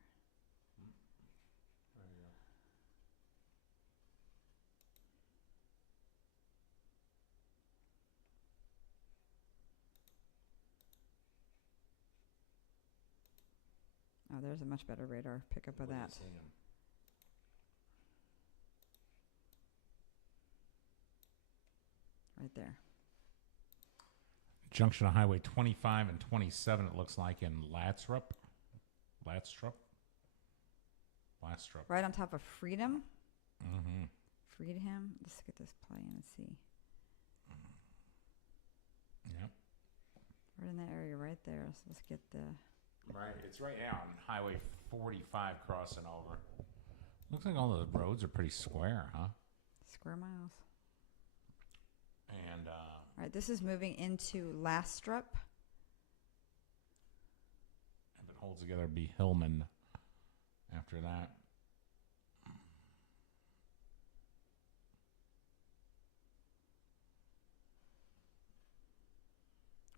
Oh, there's a much better radar pickup of that. Right there. Junction of Highway 25 and 27, it looks like, in Lathrop. Right on top of Freedom. Mm-hmm. Freedom. Let's get this play in and see. Yep. Right in that area right there. So let's get the... Right, it's right now on Highway 45 crossing over. Looks like all the roads are pretty square, huh? Square miles. And, all right, this is moving into Lastrup. if it holds together, it'd be Hillman after that.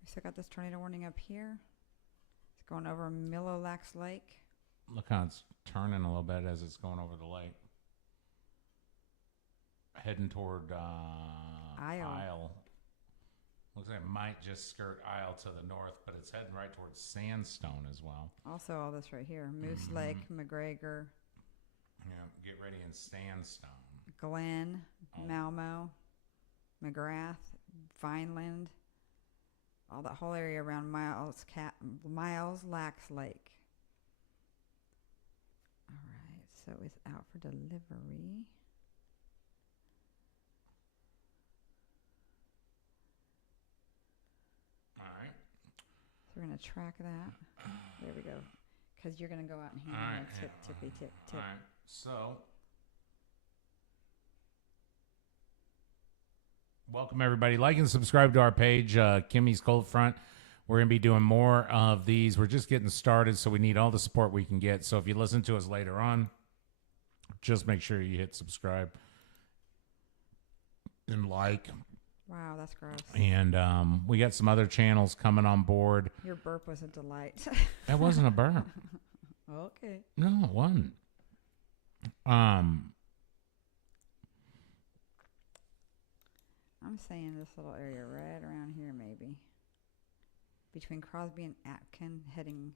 We still got this tornado warning up here. It's going over Millolax Lake. Look how it's turning a little bit as it's going over the lake. Heading toward Isle. Looks like it might just skirt Isle to the north, but it's heading right towards Sandstone as well. Also all this right here. Moose Lake, McGregor. Yeah, get ready in Sandstone. Glen, Malmo, McGrath, Vineland. All that whole area around Miles Lax Lake. All right, so it's out for delivery. All right. So we're going to track that. There we go. Because you're going to go out and All hand right. a tip, tippy, tip, tip. All right. So, welcome everybody. Like and subscribe to our page, Kimmy's Coldfront. We're going to be doing more of these. We're just getting started, so we need all the support we can get. So if you listen to us later on, just make sure you hit subscribe and like. Wow, that's gross. And we got some other channels coming on board. Your burp was a delight. That wasn't a burp. Okay. No, it wasn't. I'm saying this little area right around here, maybe. Between Crosby and Atkin, heading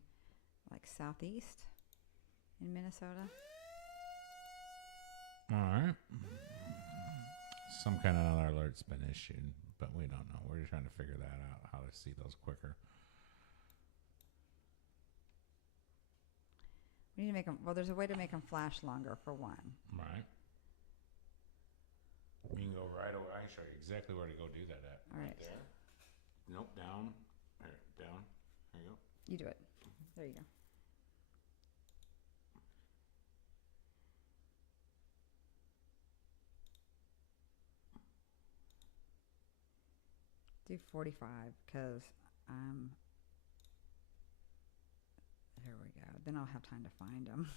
like southeast in Minnesota. All right. Some kind of another alert's been issued, but we don't know. We're trying to figure that out, how to see those quicker. We need to make them, well, there's a way to make them flash longer for one. Right. We can go right over. I can show you exactly where to go do that at. All right. There. Nope, down. There, down. There you go. You do it. There you go. Do 45 because there we go. Then I'll have time to find them.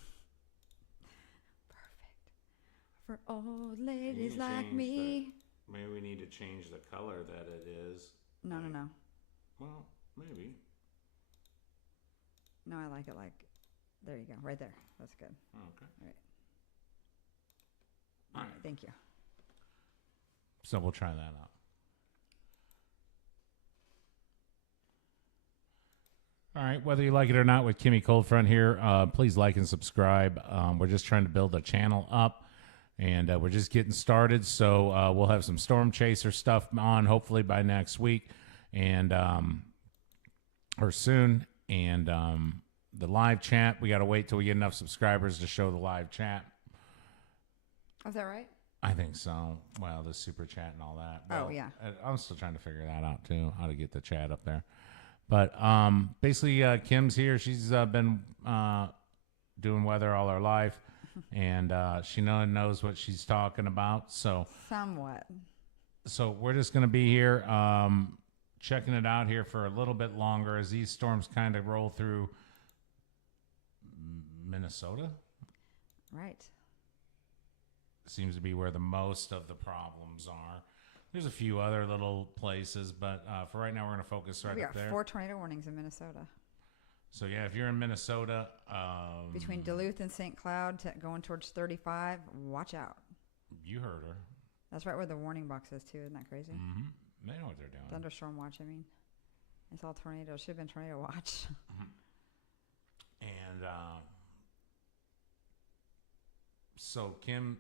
Perfect. For old ladies like me. Maybe we need to change the color that it is. No, no, no. Well, maybe. No, I like it like, there you go. Right there. That's good. Oh, okay. All right. All right. Thank you. So we'll try that out. All right, whether you like it or not, with Kimmy Coldfront here, please like and subscribe. We're just trying to build a channel up, and we're just getting started. So we'll have some Storm Chaser stuff on hopefully by next week, and or soon. And the live chat, we got to wait till we get enough subscribers to show the live chat. Is that right? I think so. Well, the super chat and all that. Well, Oh, yeah. I'm still trying to figure that out too, how to get the chat up there. But basically, Kim's here. She's been doing weather all her life, and she knows what she's talking about. So Somewhat. So we're just going to be here checking it out here for a little bit longer as these storms kind of roll through Minnesota. Right. Seems to be where the most of the problems are. There's a few other little places, but for right now, we're going to focus right We up got there. 4 tornado warnings in Minnesota. So, yeah, if you're in Minnesota. Between Duluth and St. Cloud going towards 35, watch out. You heard her. That's right where the warning box is, too. Isn't that crazy? Mm-hmm. They know what they're doing. Thunderstorm watch, I mean. It's all tornado. Should have been tornado watch. And so, Kim,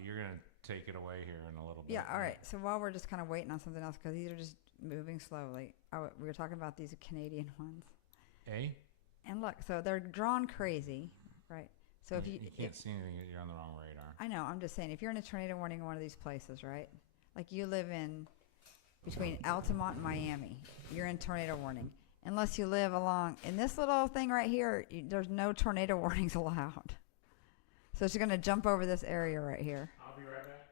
you're going to take it away here in a little bit. Yeah, all right. So while we're just kind of waiting on something else, because these are just moving slowly, we were talking about these Canadian ones. A? And look, so they're drawn crazy, right? So if you can't see anything, you're on the wrong radar. I know, I'm just saying, if you're in a tornado warning in one of these places, right? Like you live in between Altamont and Miami, you're in tornado warning. Unless you live along, in this little thing right here, there's no tornado warnings allowed. So it's going to jump over this area right here. I'll be right back.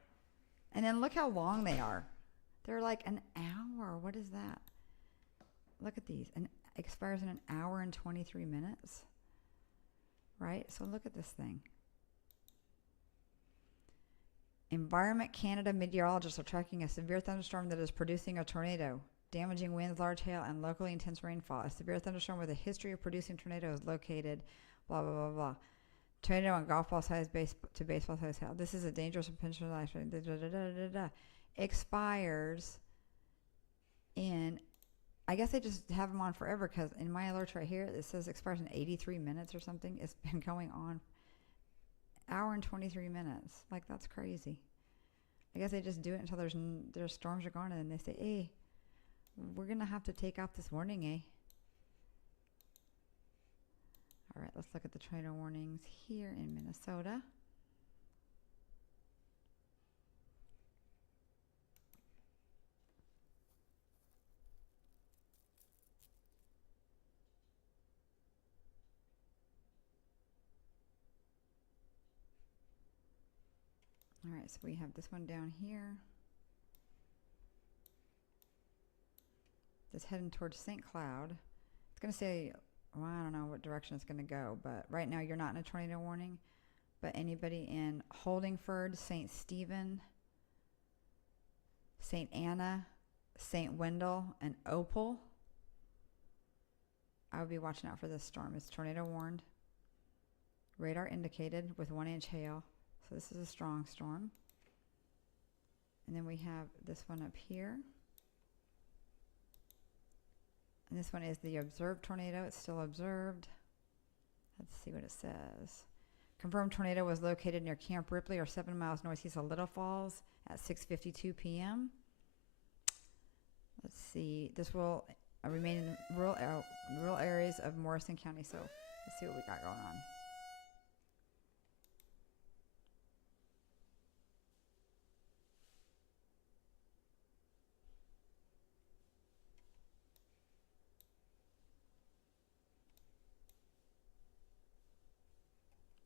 And then look how long they are. They're like an hour. What is that? Look at these. And expires in an hour and 23 minutes. Right? So look at this thing. Environment Canada meteorologists are tracking a severe thunderstorm that is producing a tornado. Damaging winds, large hail, and locally intense rainfall. A severe thunderstorm with a history of producing tornadoes located, blah, blah, blah, blah. Tornado on golf ball size to baseball size hail. This is a dangerous and potential life. Expires in, I guess they just have them on forever because in my alerts right here, it says expires in 83 minutes or something. It's been going on hour and 23 minutes. Like, that's crazy. I guess they just do it until their storms are gone, and then they say, hey, we're going to have to take out this warning, eh? All right, let's look at the tornado warnings here in Minnesota. All right, so we have this one down here. that's heading towards St. Cloud. It's going to say, well, I don't know what direction it's going to go, but right now you're not in a tornado warning. But anybody in Holdingford, St. Stephen, St. Anna, St. Wendell, and Opal, I would be watching out for this storm. It's tornado warned. Radar indicated with 1-inch hail. So this is a strong storm. And then we have this one up here. And this one is the observed tornado. It's still observed. Let's see what it says. Confirmed tornado was located near Camp Ripley, or 7 miles northeast of Little Falls at 6:52 p.m. Let's see. This will remain in rural areas of Morrison County. So let's see what we got going on.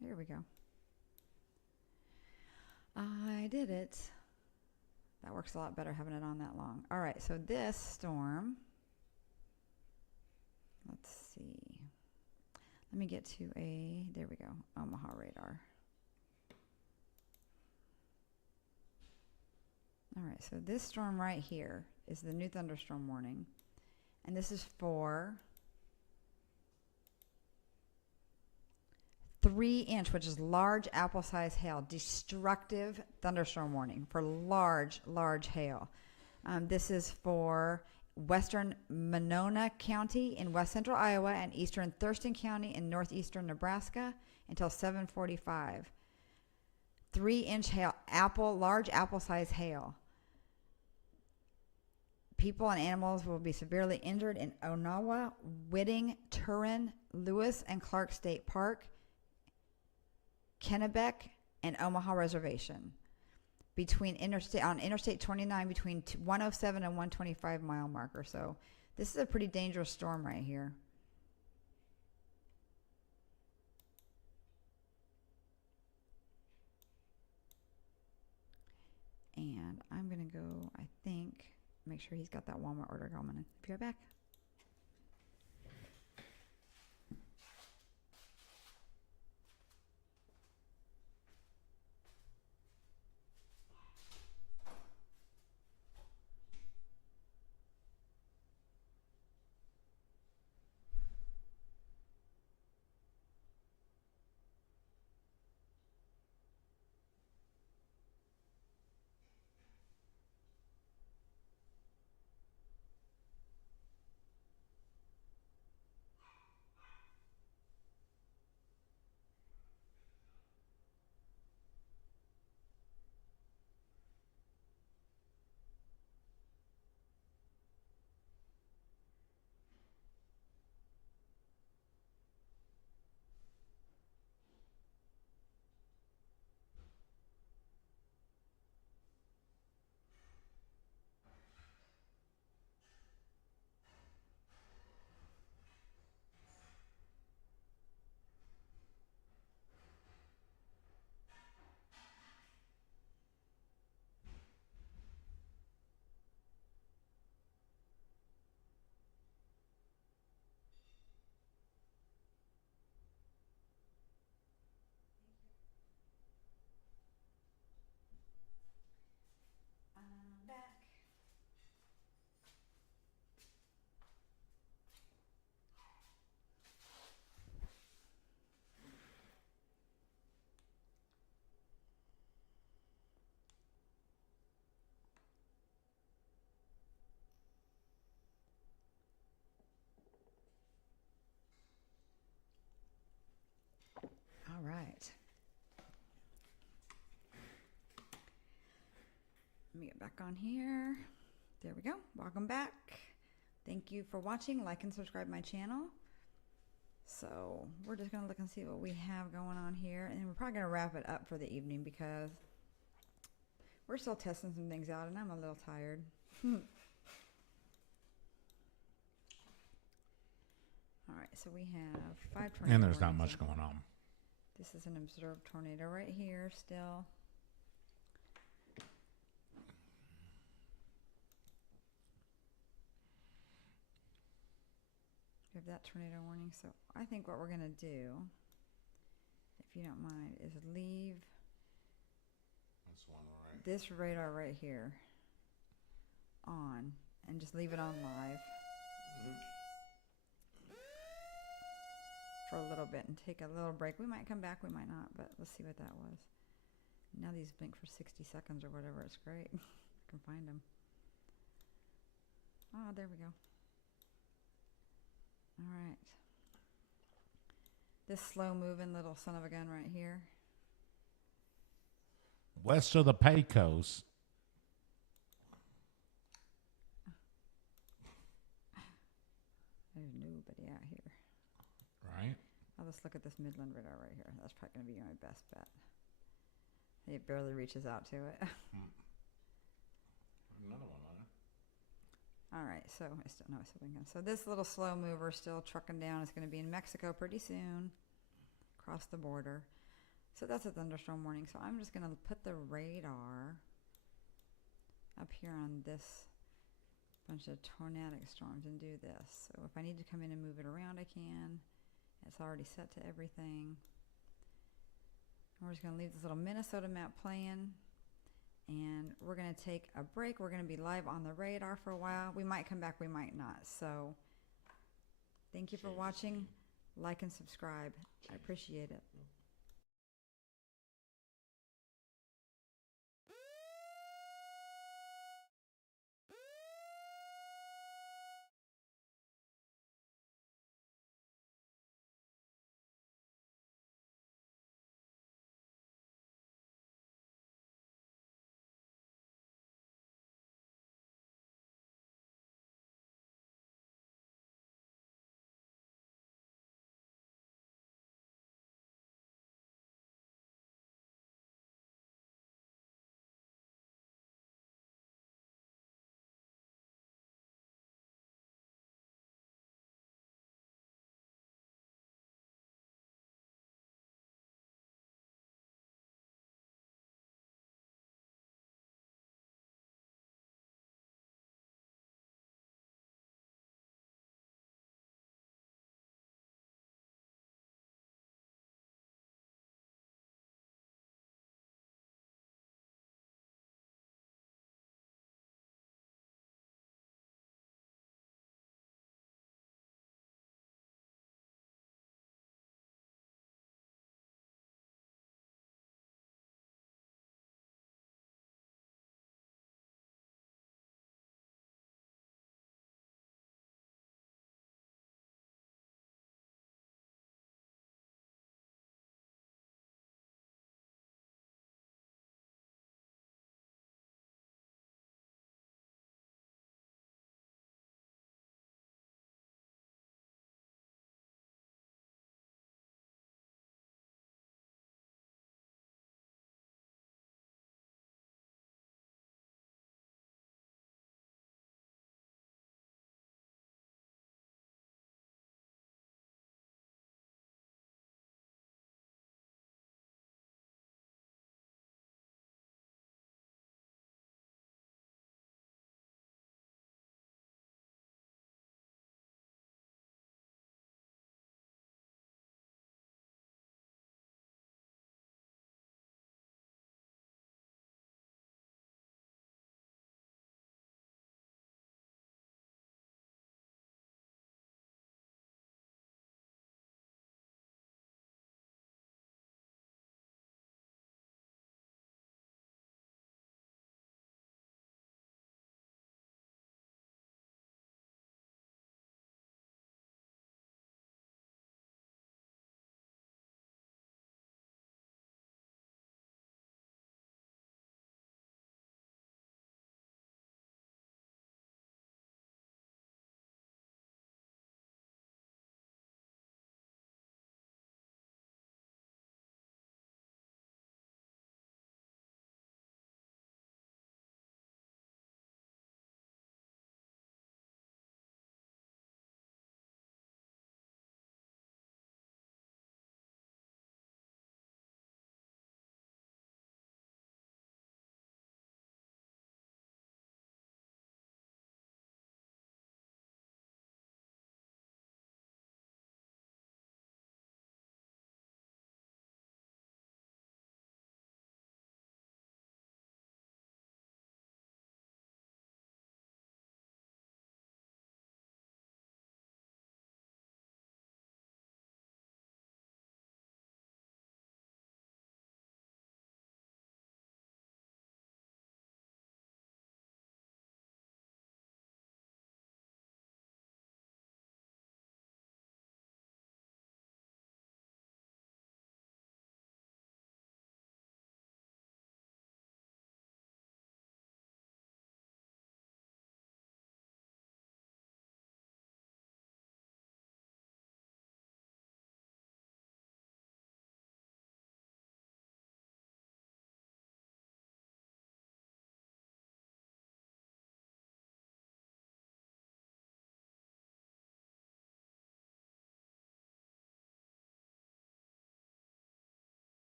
There we go. I did it. That works a lot better having it on that long. All right, so this storm, let's see. Let me get to there we go, Omaha radar. All right, so this storm right here is the new thunderstorm warning. And this is for 3-inch, which is large apple-sized hail, destructive thunderstorm warning for large hail. This is for western Monona County in west central Iowa and eastern Thurston County in northeastern Nebraska until 7:45. 3-inch hail, large apple-sized hail. People and animals will be severely injured in Onawa, Whitting, Turin, Lewis and Clark State Park, Kennebec, and Omaha Reservation on Interstate 29 between 107 and 125 mile marker. So this is a pretty dangerous storm right here. And I'm going to go, I think, make sure he's got that Walmart order going. Be right back. All right. Let me get back on here. There we go. Welcome back. Thank you for watching. Like and subscribe my channel. So we're just going to look and see what we have going on here. And we're probably going to wrap it up for the evening because we're still testing some things out and I'm a little tired. All right, so we have 5 tornadoes. And there's not much going on. This is an observed tornado right here still. give that tornado warning. So I think what we're going to do, if you don't mind, is leave this radar right here on and just leave it on live for a little bit and take a little break. We might come back, we might not, but let's see what that was. Now these blink for 60 seconds or whatever. It's great. I can find them. Oh, there we go. All right. This slow moving little son of a gun right here. West of the Pecos. There's nobody out here. Right. I'll just look at this Midland radar right here. That's probably going to be my best bet. It barely reaches out to it. Another one on it. All right, so I still know it's still blinking. So this little slow mover still trucking down is going to be in Mexico pretty soon, across the border. So that's a thunderstorm warning. So I'm just going to put the radar up here on this bunch of tornadic storms and do this. So if I need to come in and move it around, I can. It's already set to everything. We're just going to leave this little Minnesota map playing. And we're going to take a break. We're going to be live on the radar for a while. We might come back, we might not. So thank you for watching. Like and subscribe. I appreciate it.